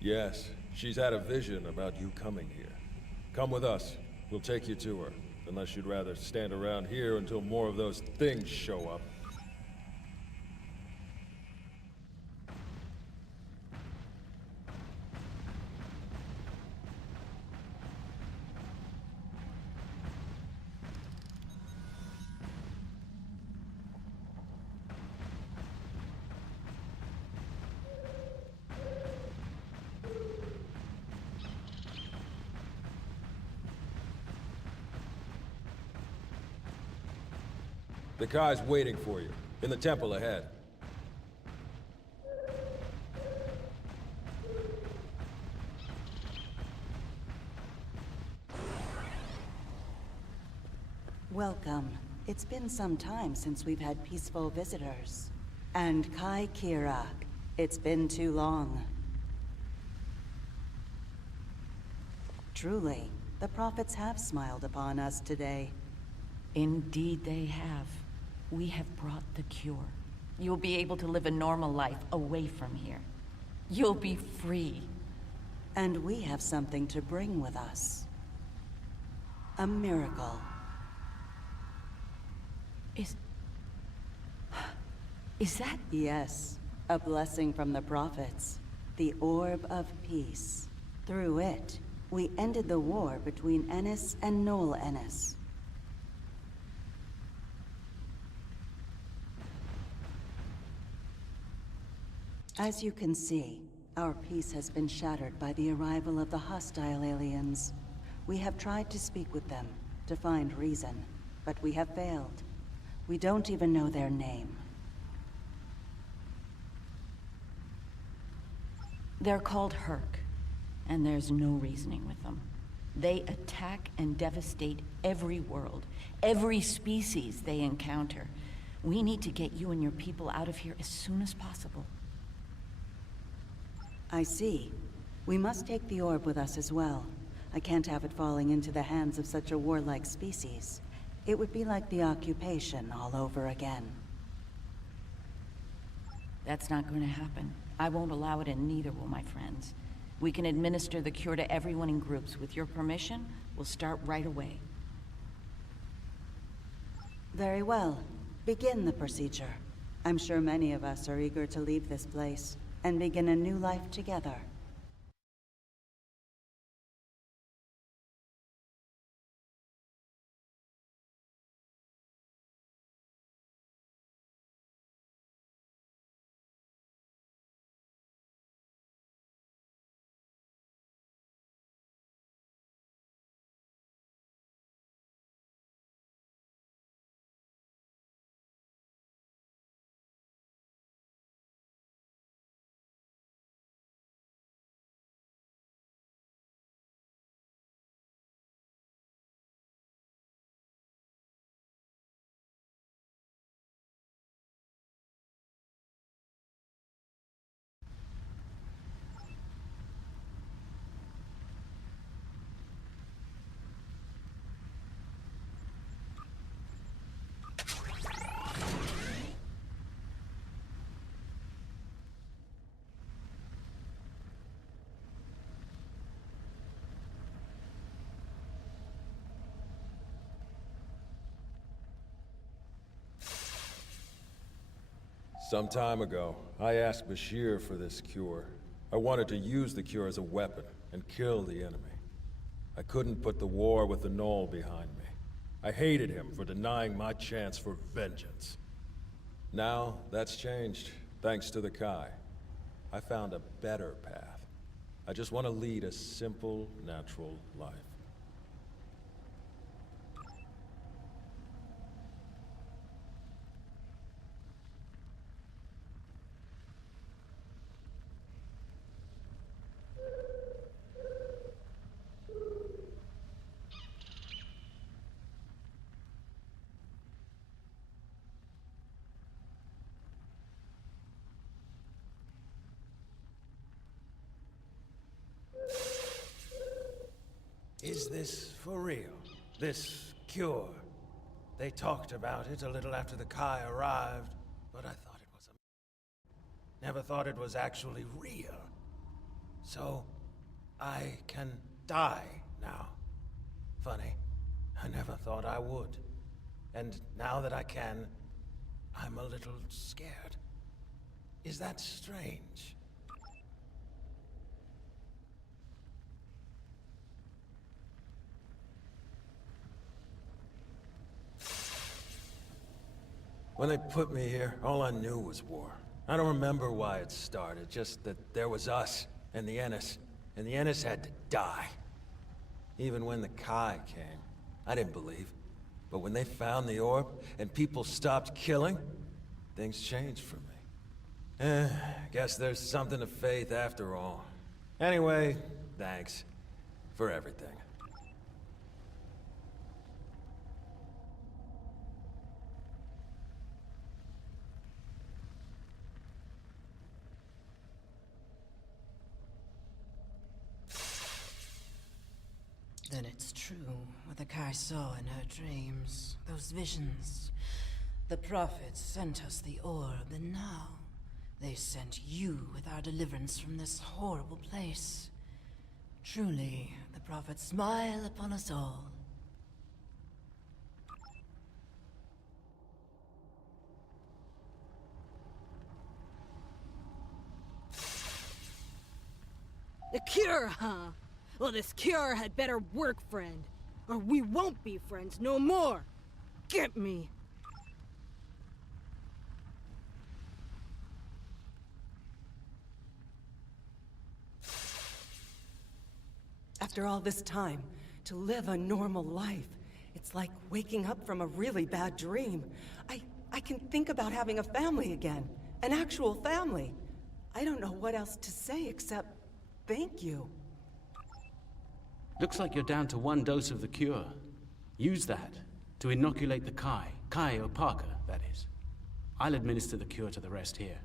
Yes, she's had a vision about you coming here. Come with us. We'll take you to her. Unless you'd rather stand around here until more of those things show up. The Kai's waiting for you, in the temple ahead. Welcome. It's been some time since we've had peaceful visitors. And Kai Kira, it's been too long. Truly, The prophets have smiled upon us today. Indeed they have. We have brought the cure. You'll be able to live a normal life away from here. You'll be free. And we have something to bring with us. A miracle. Is that? Yes. A blessing from the prophets. The Orb of Peace. Through it, we ended the war between Ennis and Noel Ennis. As you can see, our peace has been shattered by the arrival of the hostile aliens. We have tried to speak with them, to find reason, but we have failed. We don't even know their name. They're called Herc, and there's no reasoning with them. They attack and devastate every world, every species they encounter. We need to get you and your people out of here as soon as possible. I see. We must take the orb with us as well. I can't have it falling into the hands of such a warlike species. It would be like the occupation all over again. That's not going to happen. I won't allow it, and neither will my friends. We can administer the cure to everyone in groups. With your permission, we'll start right away. Very well. Begin the procedure. I'm sure many of us are eager to leave this place and begin a new life together. Some time ago, I asked Bashir for this cure. I wanted to use the cure as a weapon and kill the enemy. I couldn't put the war with the Knoll behind me. I hated him for denying my chance for vengeance. Now, that's changed, thanks to the Kai. I found a better path. I just want to lead a simple, natural life. Is this for real? This cure? They talked about it a little after the Kai arrived, but I thought it was a... Never thought it was actually real. So, I can die now. Funny, I never thought I would. And now that I can, I'm a little scared. Is that strange? When they put me here, all I knew was war. I don't remember why it started, just that there was us and the Ennis had to die. Even when the Kai came, I didn't believe. But when they found the orb and people stopped killing, things changed for me. Guess there's something to faith after all. Anyway, thanks for everything. Then it's true what the Kai saw in her dreams. Those visions. The prophets sent us the orb, and now they sent you with our deliverance from this horrible place. Truly, the prophets smile upon us all. The cure, huh? Well, this cure had better work, friend. Or we won't be friends no more. Get me. After all this time, to live a normal life, it's like waking up from a really bad dream. I can think about having a family again. An actual family. I don't know what else to say except thank you. Looks like you're down to 1 dose of the cure. Use that to inoculate the Kai or Parker, that is. I'll administer the cure to the rest here.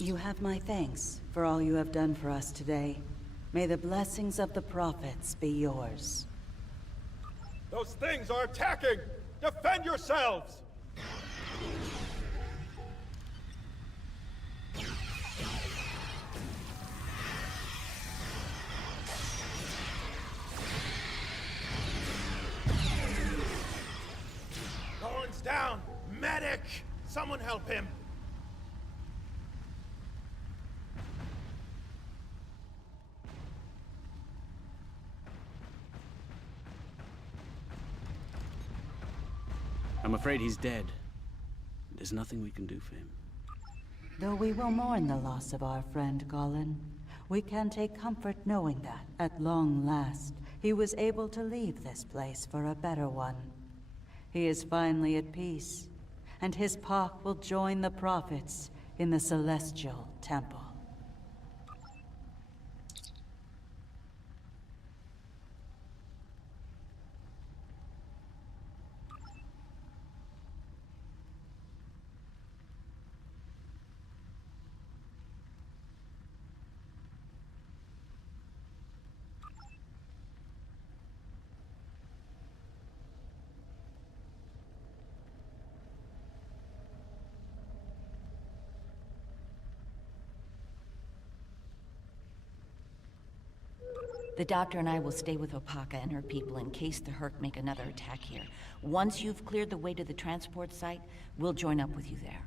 You have my thanks for all you have done for us today. May the blessings of the prophets be yours. Those things are attacking! Defend yourselves! Nolan's down! Medic! Someone help him! I'm afraid he's dead. There's nothing we can do for him. Though we will mourn the loss of our friend Gollin, we can take comfort knowing that, at long last, he was able to leave this place for a better one. He is finally at peace, and his Pak will join the prophets in the Celestial Temple. The doctor and I will stay with Opaka and her people in case the Herc make another attack here. Once you've cleared the way to the transport site, we'll join up with you there.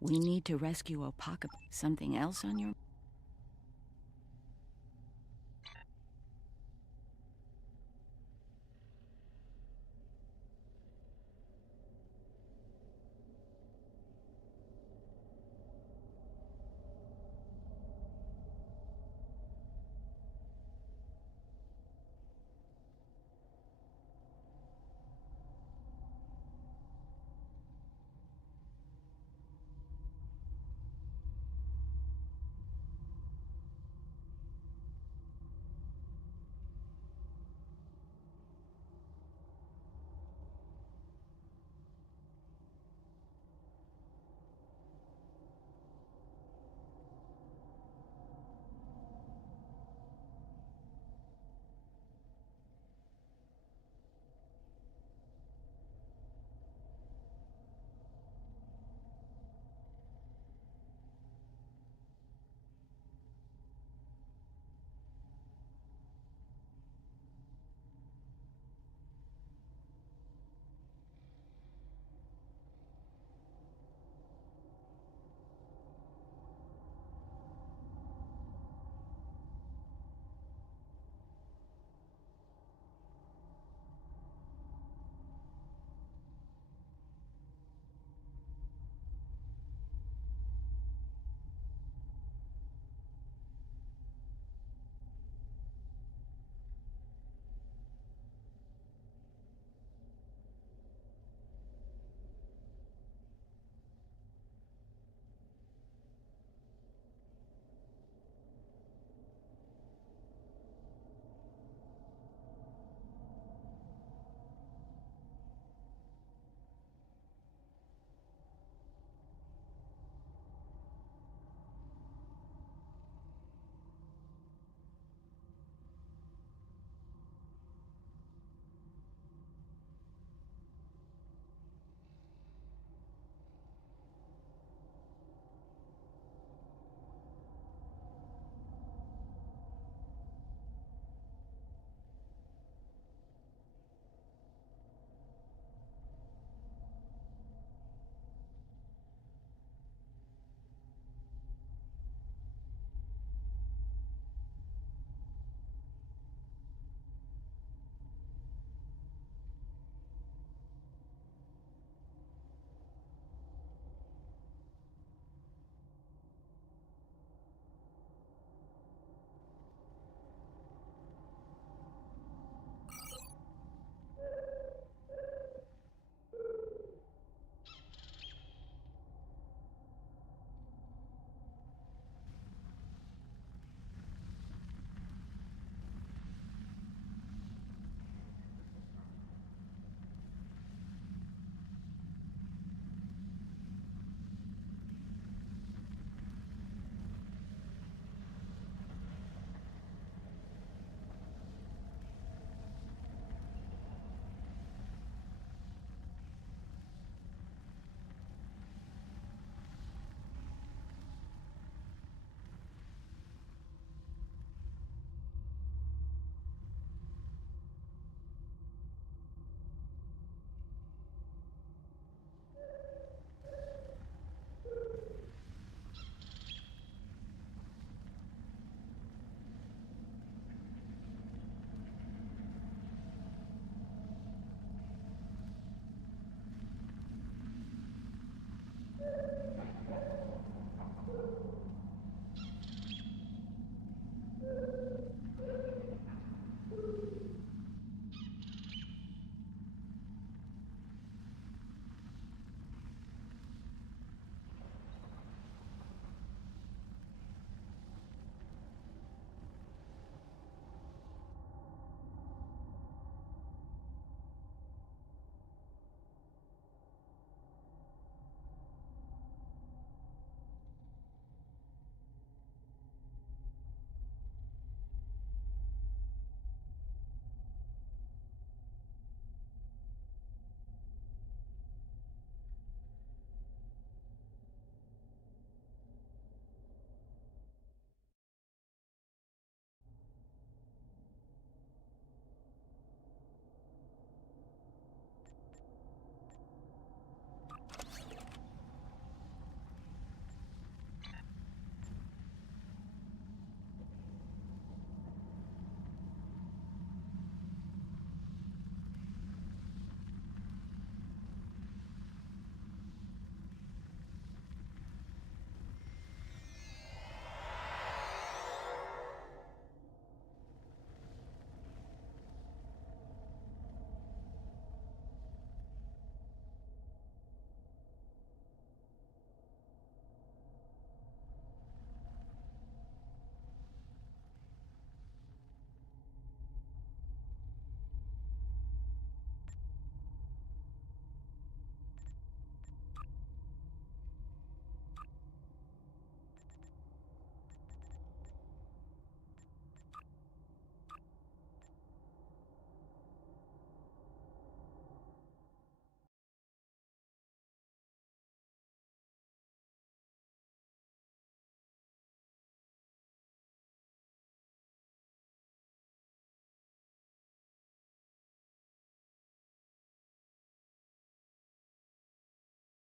We need to rescue Opaka. Something else on your...